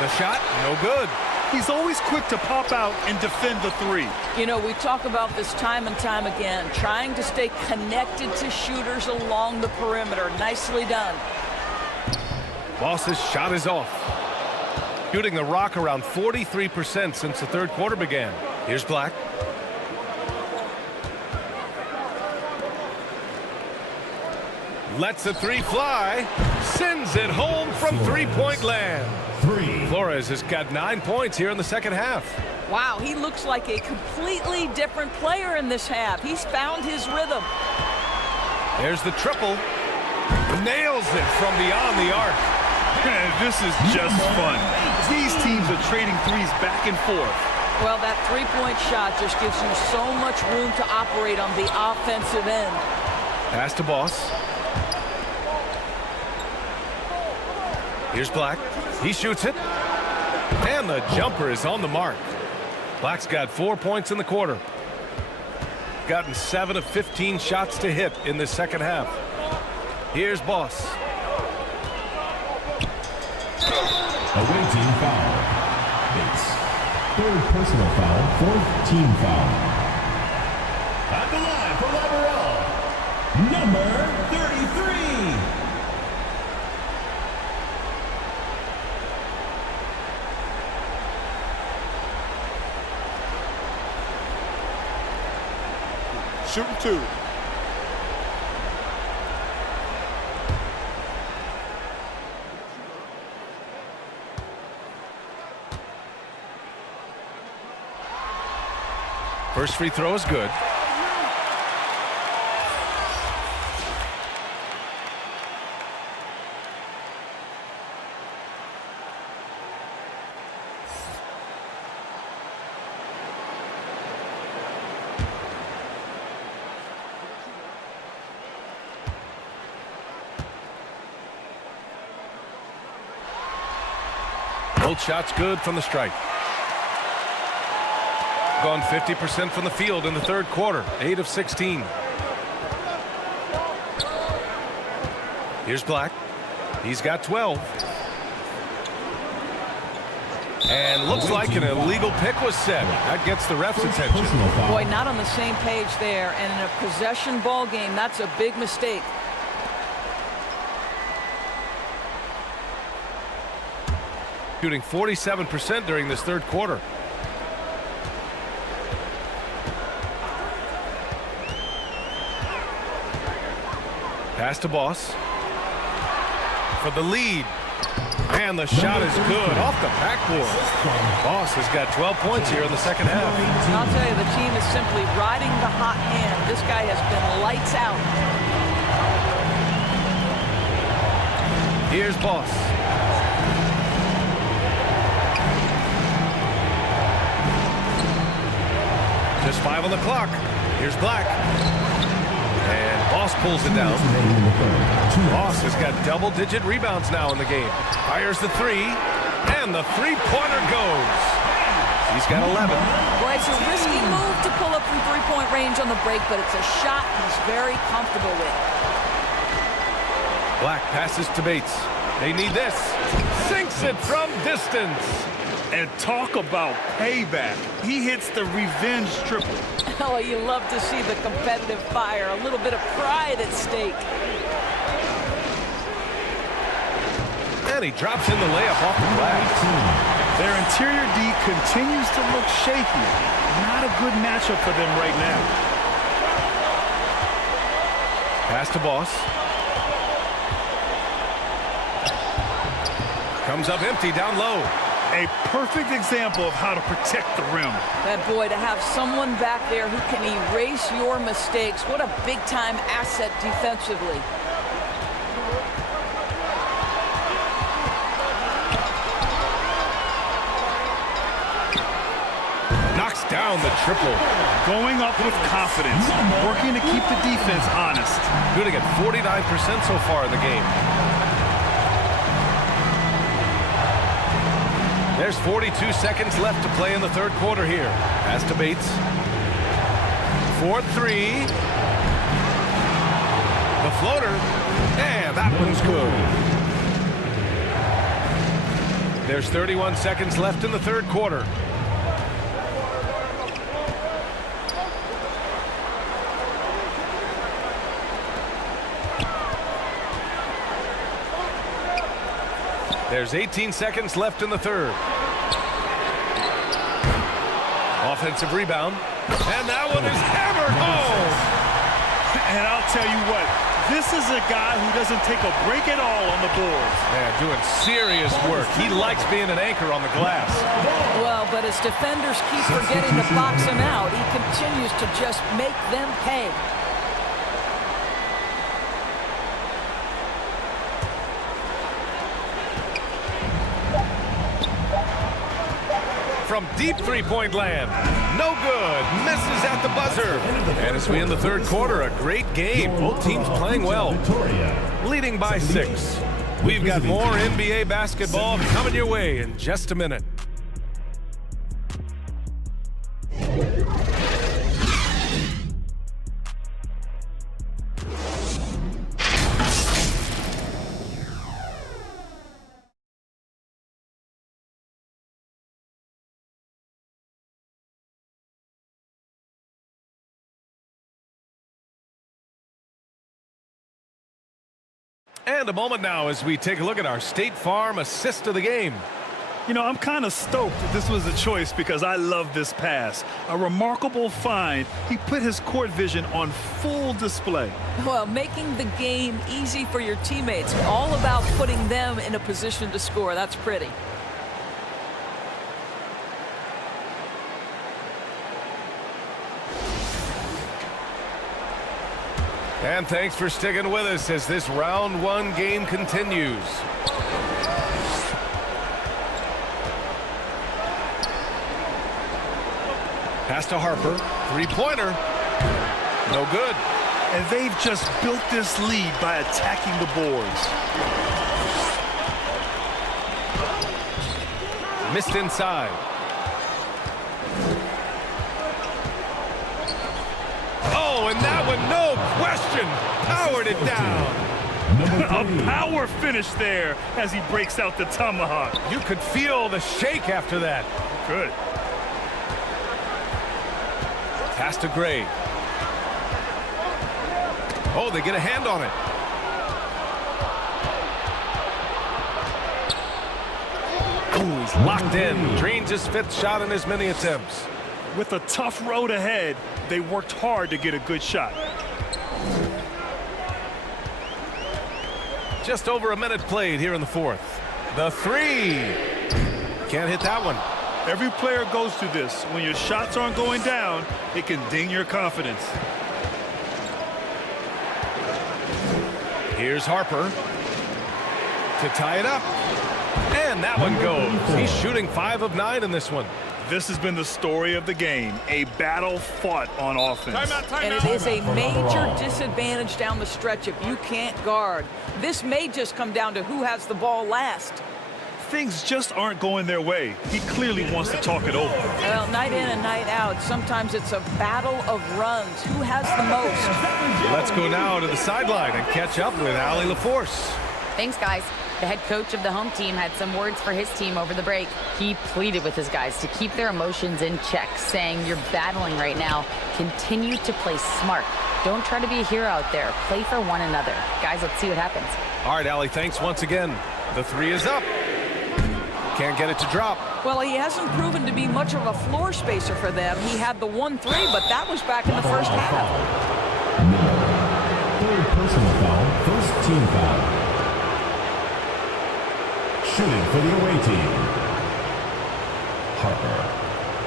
The shot, no good. He's always quick to pop out and defend the three. You know, we talk about this time and time again, trying to stay connected to shooters along the perimeter. Nicely done. Boss's shot is off. Shooting the rock around 43% since the third quarter began. Here's Black. Lets the three fly. Sends it home from three-point land. Flores has got 9 points here in the second half. Wow, he looks like a completely different player in this half. He's found his rhythm. There's the triple. Nails it from beyond the arc. This is just fun. These teams are trading threes back and forth. Well, that three-point shot just gives you so much room to operate on the offensive end. Pass to Boss. Here's Black. He shoots it. And the jumper is on the mark. Black's got 4 points in the quarter. Gotten 7 of 15 shots to hit in the second half. Here's Boss. Away team foul. It's third personal foul, fourth team foul. At the line for Liberal, number 33. Shooting two. First free throw is good. Both shots good from the stripe. Gone 50% from the field in the third quarter. 8 of 16. Here's Black. He's got 12. And looks like an illegal pick was set. That gets the ref's attention. Boy, not on the same page there. And in a possession ball game, that's a big mistake. Shooting 47% during this third quarter. Pass to Boss. For the lead. And the shot is good off the backboard. Boss has got 12 points here in the second half. I'll tell you, the team is simply riding the hot hand. This guy has been lights out. Here's Boss. Just 5 on the clock. Here's Black. And Boss pulls it down. Boss has got double-digit rebounds now in the game. Fires the three, and the three-pointer goes. He's got 11. Boy, it's a risky move to pull up from three-point range on the break, but it's a shot he's very comfortable with. Black passes to Bates. They need this. Sinks it from distance. And talk about payback. He hits the revenge triple. Oh, you love to see the competitive fire. A little bit of pride at stake. And he drops in the layup off the glass. Their interior D continues to look shaky. Not a good matchup for them right now. Pass to Boss. Comes up empty down low. A perfect example of how to protect the rim. That boy, to have someone back there who can erase your mistakes, what a big-time asset defensively. Knocks down the triple. Going up with confidence, working to keep the defense honest. Shooting at 49% so far in the game. There's 42 seconds left to play in the third quarter here. Pass to Bates. 4-3. The floater. And that one's good. There's 31 seconds left in the third quarter. There's 18 seconds left in the third. Offensive rebound. And that one is hammered home. And I'll tell you what, this is a guy who doesn't take a break at all on the boards. Man, doing serious work. He likes being an anchor on the glass. Well, but as defenders keep forgetting to box him out, he continues to just make them pay. From deep three-point land. No good. Misses at the buzzer. And as we end the third quarter, a great game. Both teams playing well. Leading by 6. We've got more NBA basketball coming your way in just a minute. And a moment now as we take a look at our State Farm assist of the game. You know, I'm kind of stoked that this was a choice because I love this pass. A remarkable find. He put his court vision on full display. Well, making the game easy for your teammates. All about putting them in a position to score. That's pretty. And thanks for sticking with us as this round 1 game continues. Pass to Harper. Three-pointer. No good. And they've just built this lead by attacking the boards. Missed inside. Oh, and that one, no question, powered it down. A power finish there as he breaks out the tomahawk. You could feel the shake after that. Good. Pass to Gray. Oh, they get a hand on it. Ooh, he's locked in. Drains his 5th shot in as many attempts. With a tough road ahead, they worked hard to get a good shot. Just over a minute played here in the 4th. The 3. Can't hit that one. Every player goes through this. When your shots aren't going down, it can ding your confidence. Here's Harper to tie it up. And that one goes. He's shooting 5 of 9 in this one. This has been the story of the game, a battle fought on offense. And it is a major disadvantage down the stretch if you can't guard. This may just come down to who has the ball last. Things just aren't going their way. He clearly wants to talk it over. Well, night in and night out, sometimes it's a battle of runs. Who has the most? Let's go now to the sideline and catch up with Allie LaForce. Thanks, guys. The head coach of the home team had some words for his team over the break. He pleaded with his guys to keep their emotions in check, saying, "You're battling right now. Continue to play smart. Don't try to be a hero out there. Play for one another." Guys, let's see what happens. All right, Allie, thanks once again. The 3 is up. Can't get it to drop. Well, he hasn't proven to be much of a floor spacer for them. He had the 1-3, but that was back in the first half. 3rd personal foul, 1st team foul. Shooting for the away team. Harper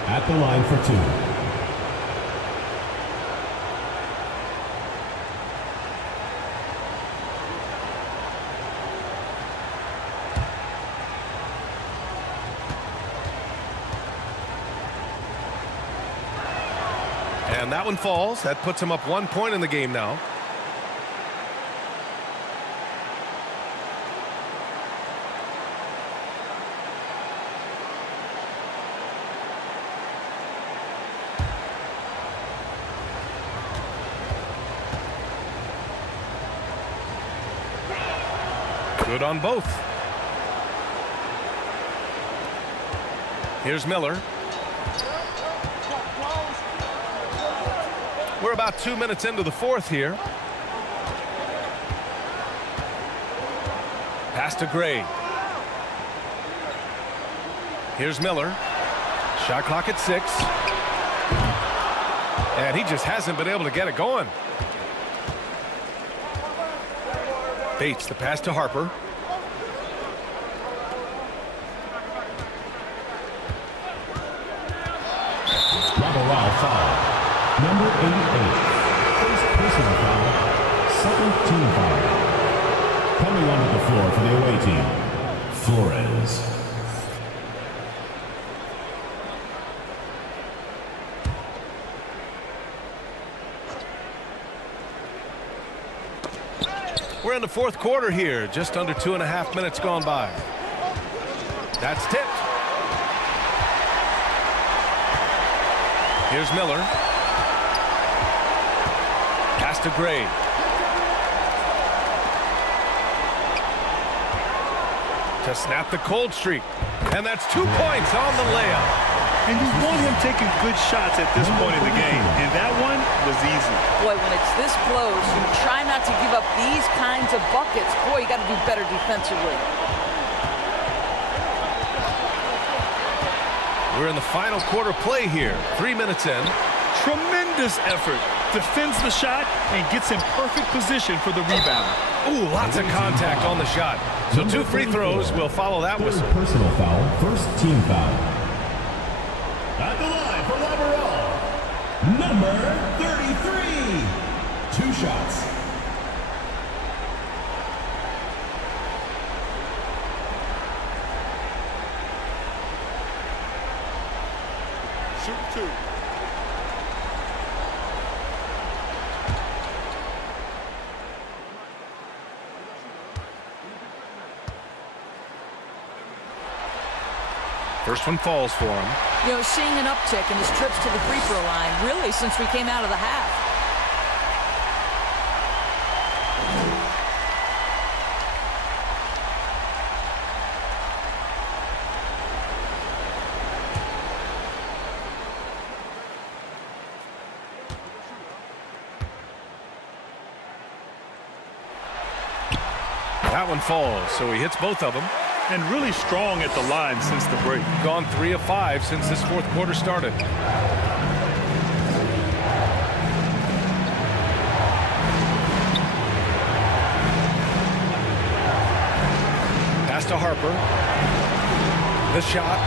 at the line for 2. And that one falls. That puts him up 1 point in the game now. Good on both. Here's Miller. We're about 2 minutes into the fourth here. Pass to Gray. Here's Miller. Shot clock at 6. And he just hasn't been able to get it going. Bates, the pass to Harper. Foul. Number 88. First personal foul. Second team foul. Coming onto the floor for the away team, Flores. We're in the fourth quarter here. Just under 2.5 minutes gone by. That's tipped. Here's Miller. Pass to Gray. To snap the cold streak. And that's 2 points on the layup. And you want him taking good shots at this point in the game. And that one was easy. Boy, when it's this close, you try not to give up these kinds of buckets. Boy, you got to do better defensively. We're in the final quarter play here. 3 minutes in. Tremendous effort. Defends the shot and gets in perfect position for the rebound. Ooh, lots of contact on the shot. So 2 free throws will follow that whistle. Personal foul. First team foul. At the line for Labarelle. Number 33. 2 shots. Shoot 2. First one falls for him. You know, seeing an uptick in his trips to the free throw line, really, since we came out of the half. That one falls, so he hits both of them. And really strong at the line since the break. Gone 3 of 5 since this fourth quarter started. Pass to Harper. The shot.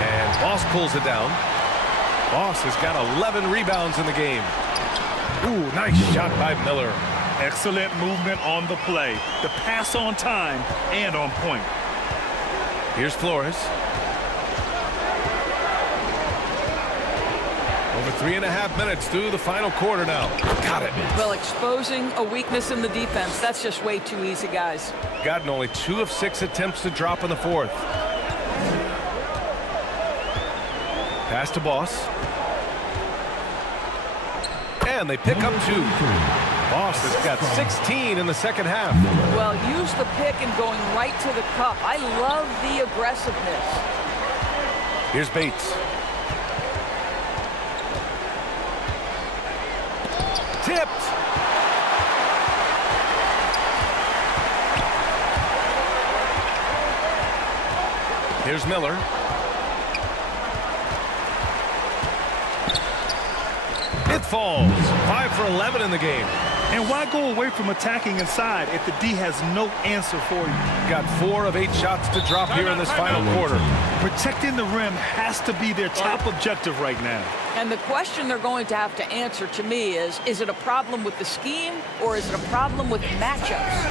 And Boss pulls it down. Boss has got 11 rebounds in the game. Ooh, nice shot by Miller. Excellent movement on the play. The pass on time and on point. Here's Flores. Over 3.5 minutes through the final quarter now. Got it. Well, exposing a weakness in the defense, that's just way too easy, guys. Gotten only 2 of 6 attempts to drop in the fourth. Pass to Boss. And they pick up 2. Boss has got 16 in the second half. Well, use the pick and going right to the cup. I love the aggressiveness. Here's Bates. Tipped. Here's Miller. It falls. 5 for 11 in the game. And why go away from attacking inside if the D has no answer for you? Got 4 of 8 shots to drop here in this final quarter. Protecting the rim has to be their top objective right now. And the question they're going to have to answer to me is it a problem with the scheme or is it a problem with matchups?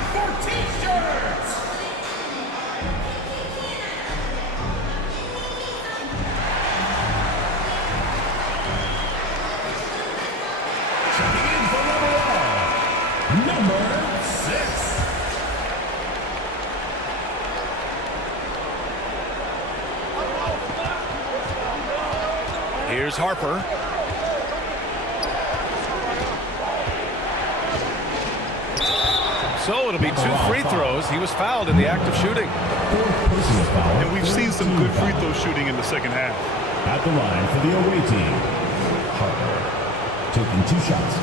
Number 6. Here's Harper. So it'll be 2 free throws. He was fouled in the act of shooting. And we've seen some good free throw shooting in the second half. At the line for the away team, Harper, taking 2 shots.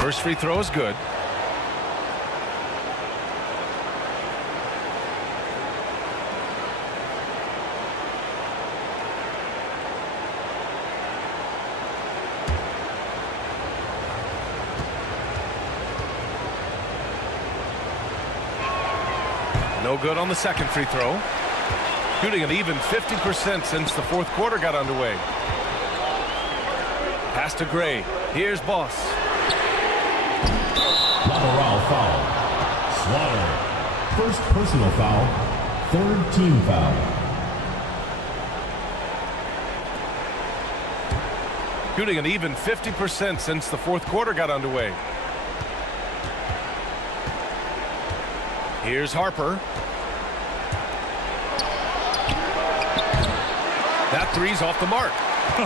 First free throw is good. No good on the second free throw. Shooting an even 50% since the fourth quarter got underway. Pass to Gray. Here's Boss. Lateral foul. Slaughter. First personal foul. Third team foul. Shooting an even 50% since the fourth quarter got underway. Here's Harper. That three's off the mark.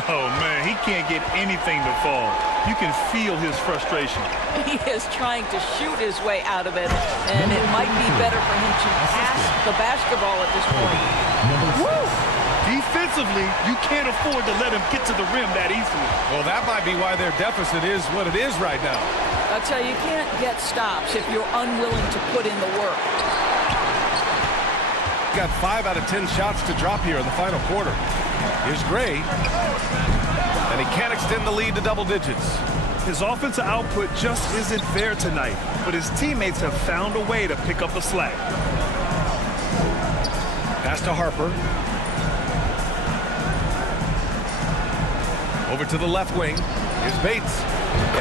Oh, man, he can't get anything to fall. You can feel his frustration. He is trying to shoot his way out of it, and it might be better for him to pass the basketball at this point. Woo! Defensively, you can't afford to let him get to the rim that easily. Well, that might be why their deficit is what it is right now. I'll tell you, you can't get stops if you're unwilling to put in the work. Got 5 out of 10 shots to drop here in the final quarter. Here's Gray. And he can't extend the lead to double digits. His offensive output just isn't there tonight, but his teammates have found a way to pick up the slack. Pass to Harper. Over to the left wing. Here's Bates.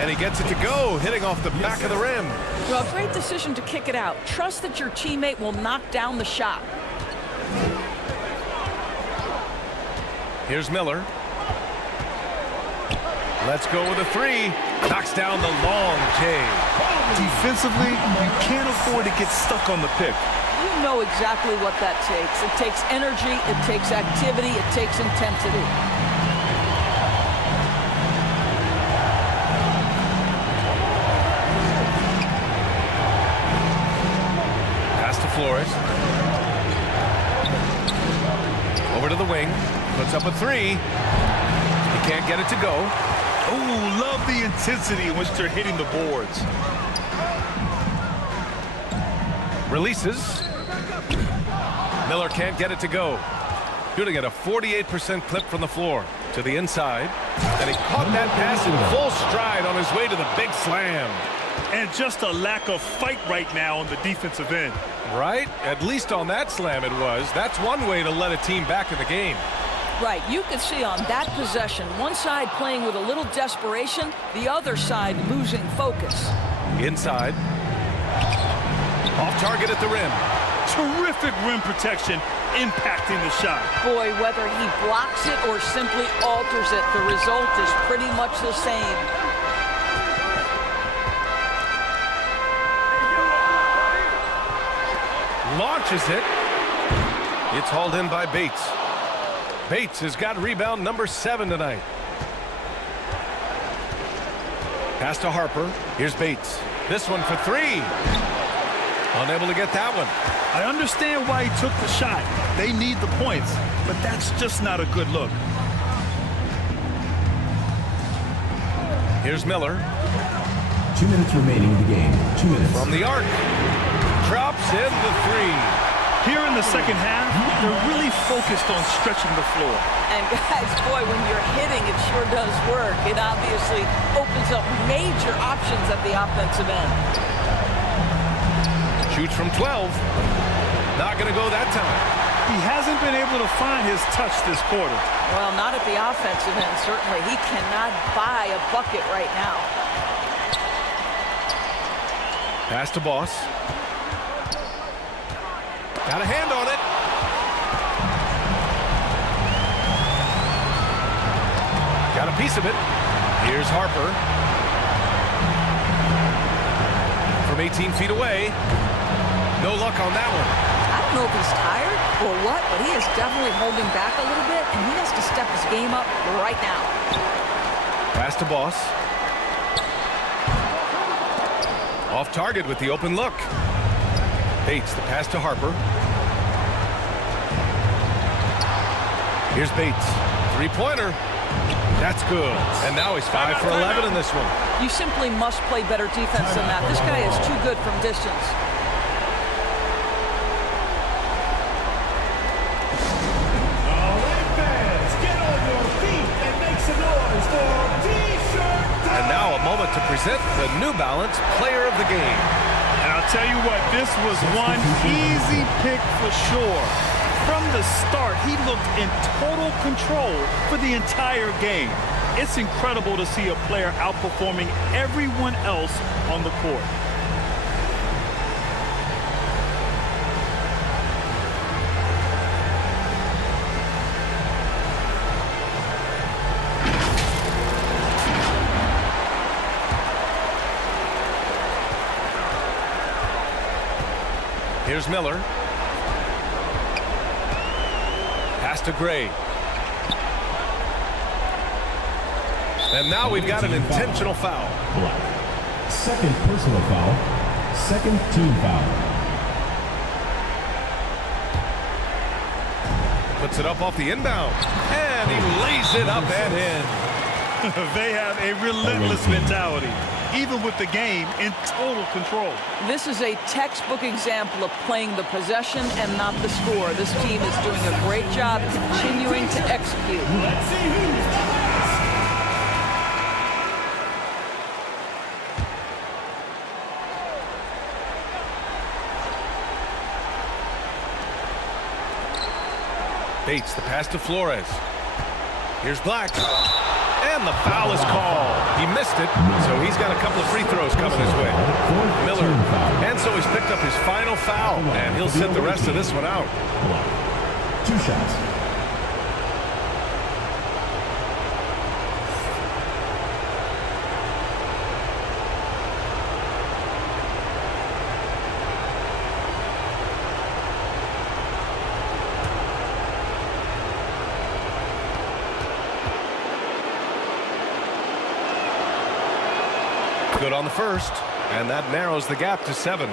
And he gets it to go, hitting off the back of the rim. Well, great decision to kick it out. Trust that your teammate will knock down the shot. Here's Miller. Let's go with a 3. Knocks down the long J. Defensively, you can't afford to get stuck on the pick. You know exactly what that takes. It takes energy, it takes activity, it takes intensity. Pass to Flores. Over to the wing. Puts up a 3. He can't get it to go. Oh, love the intensity in which they're hitting the boards. Releases. Miller can't get it to go. Shooting at a 48% clip from the floor. To the inside. And he caught that pass in full stride on his way to the big slam. And just a lack of fight right now on the defensive end. Right? At least on that slam it was. That's one way to let a team back in the game. Right, you could see on that possession, one side playing with a little desperation, the other side losing focus. Inside. Off target at the rim. Terrific rim protection, impacting the shot. Boy, whether he blocks it or simply alters it, the result is pretty much the same. Launches it. It's hauled in by Bates. Bates has got rebound number 7 tonight. Pass to Harper. Here's Bates. This one for 3. Unable to get that one. I understand why he took the shot. They need the points, but that's just not a good look. Here's Miller. 2 minutes remaining in the game. 2 minutes. From the arc. Drops in the 3. Here in the second half, they're really focused on stretching the floor. And guys, boy, when you're hitting, it sure does work. It obviously opens up major options at the offensive end. Shoots from 12. Not going to go that time. He hasn't been able to find his touch this quarter. Well, not at the offensive end, certainly. He cannot buy a bucket right now. Pass to Boss. Got a hand on it. Got a piece of it. Here's Harper. from 18 feet away. No luck on that one. I don't know if he's tired or what, but he is definitely holding back a little bit, and he has to step his game up right now. Pass to Boss. Off target with the open look. Bates, the pass to Harper. Here's Bates. Three-pointer. That's good. And now he's 5 for 11 in this one. You simply must play better defense than that. This guy is too good from distance. And now a moment to present the New Balance Player of the Game. And I'll tell you what, this was one easy pick for sure. From the start, he looked in total control for the entire game. It's incredible to see a player outperforming everyone else on the court. Here's Miller. Pass to Gray. And now we've got an intentional foul. Second personal foul. Second team foul. Puts it up off the inbound. And he lays it up and in. They have a relentless mentality, even with the game in total control. This is a textbook example of playing the possession and not the score. This team is doing a great job continuing to execute. Let's see who's the best. Bates, the pass to Flores. Here's Black. And the foul is called. He missed it, so he's got a couple of free throws coming his way. Miller. And so he's picked up his final foul, and he'll sit the rest of this one out. 2 shots. Good on the first, and that narrows the gap to 7.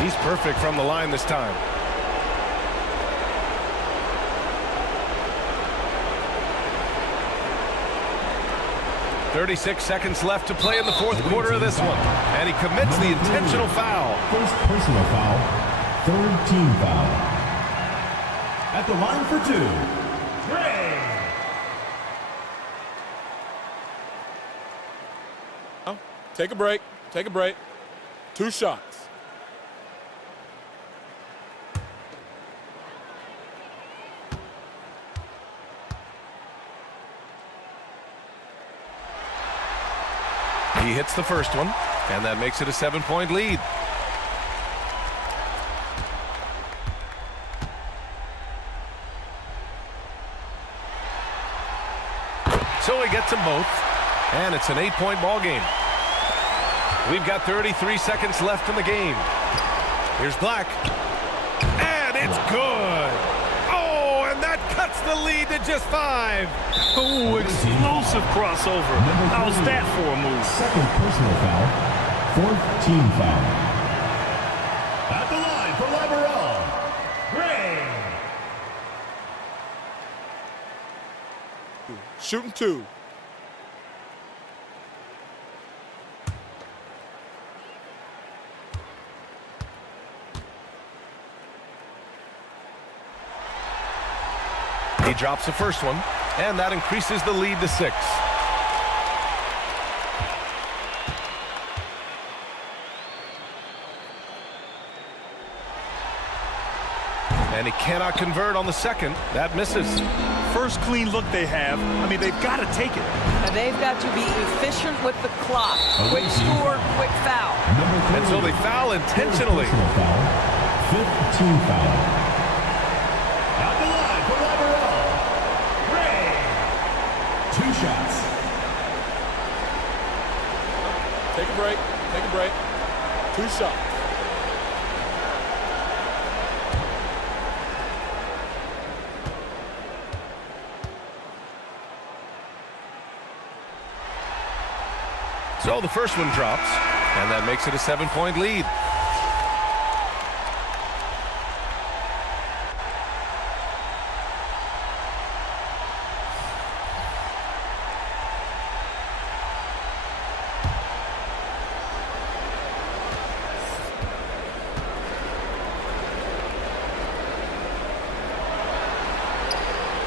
He's perfect from the line this time. .36 seconds left to play in the fourth quarter of this one. And he commits the intentional foul. First personal foul. Third team foul. At the line for 2. Gray. Take a break. Take a break. 2 shots. He hits the first one, and that makes it a 7-point lead. So he gets them both, and it's an 8-point ball game. We've got 33 seconds left in the game. Here's Black, and it's good. Oh, and that cuts the lead to just 5. Oh, explosive crossover. How's that for a move? Second personal foul. Fourth team foul. At the line for Liberal. Gray. Shooting 2. He drops the first one, and that increases the lead to 6. And he cannot convert on the second. That misses. First clean look they have. I mean, they've got to take it. And they've got to be efficient with the clock. Quick score, quick foul. And so they foul intentionally. 15 foul. At the line for Labarelle. Ray. 2 shots. Take a break. Take a break. 2 shots. So the first one drops, and that makes it a 7-point lead.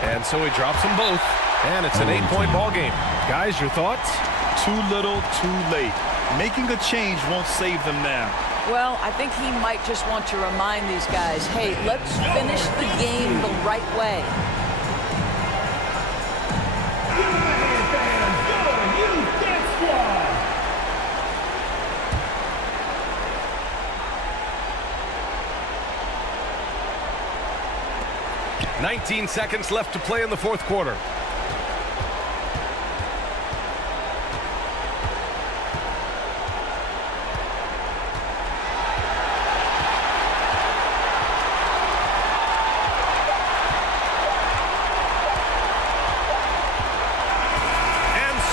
And so he drops them both, and it's an 8-point ball game. Guys, your thoughts? Too little, too late. Making a change won't save them now. Well, I think he might just want to remind these guys, hey, let's finish the game the right way. Go, 19 seconds left to play in the fourth quarter.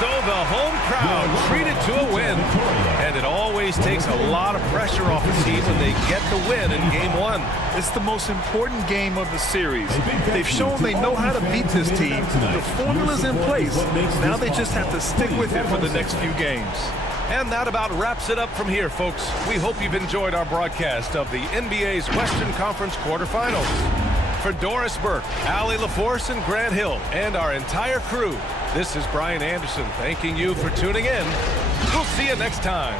So the home crowd treated to a win. And it always takes a lot of pressure off a team when they get the win in game 1. It's the most important game of the series. They've shown they know how to beat this team. The formula's in place. Now they just have to stick with it for the next few games. And that about wraps it up from here, folks. We hope you've enjoyed our broadcast of the NBA's Western Conference quarterfinals. For Doris Burke, Allie LaForce, and Grant Hill, and our entire crew, this is Brian Anderson thanking you for tuning in. We'll see you next time.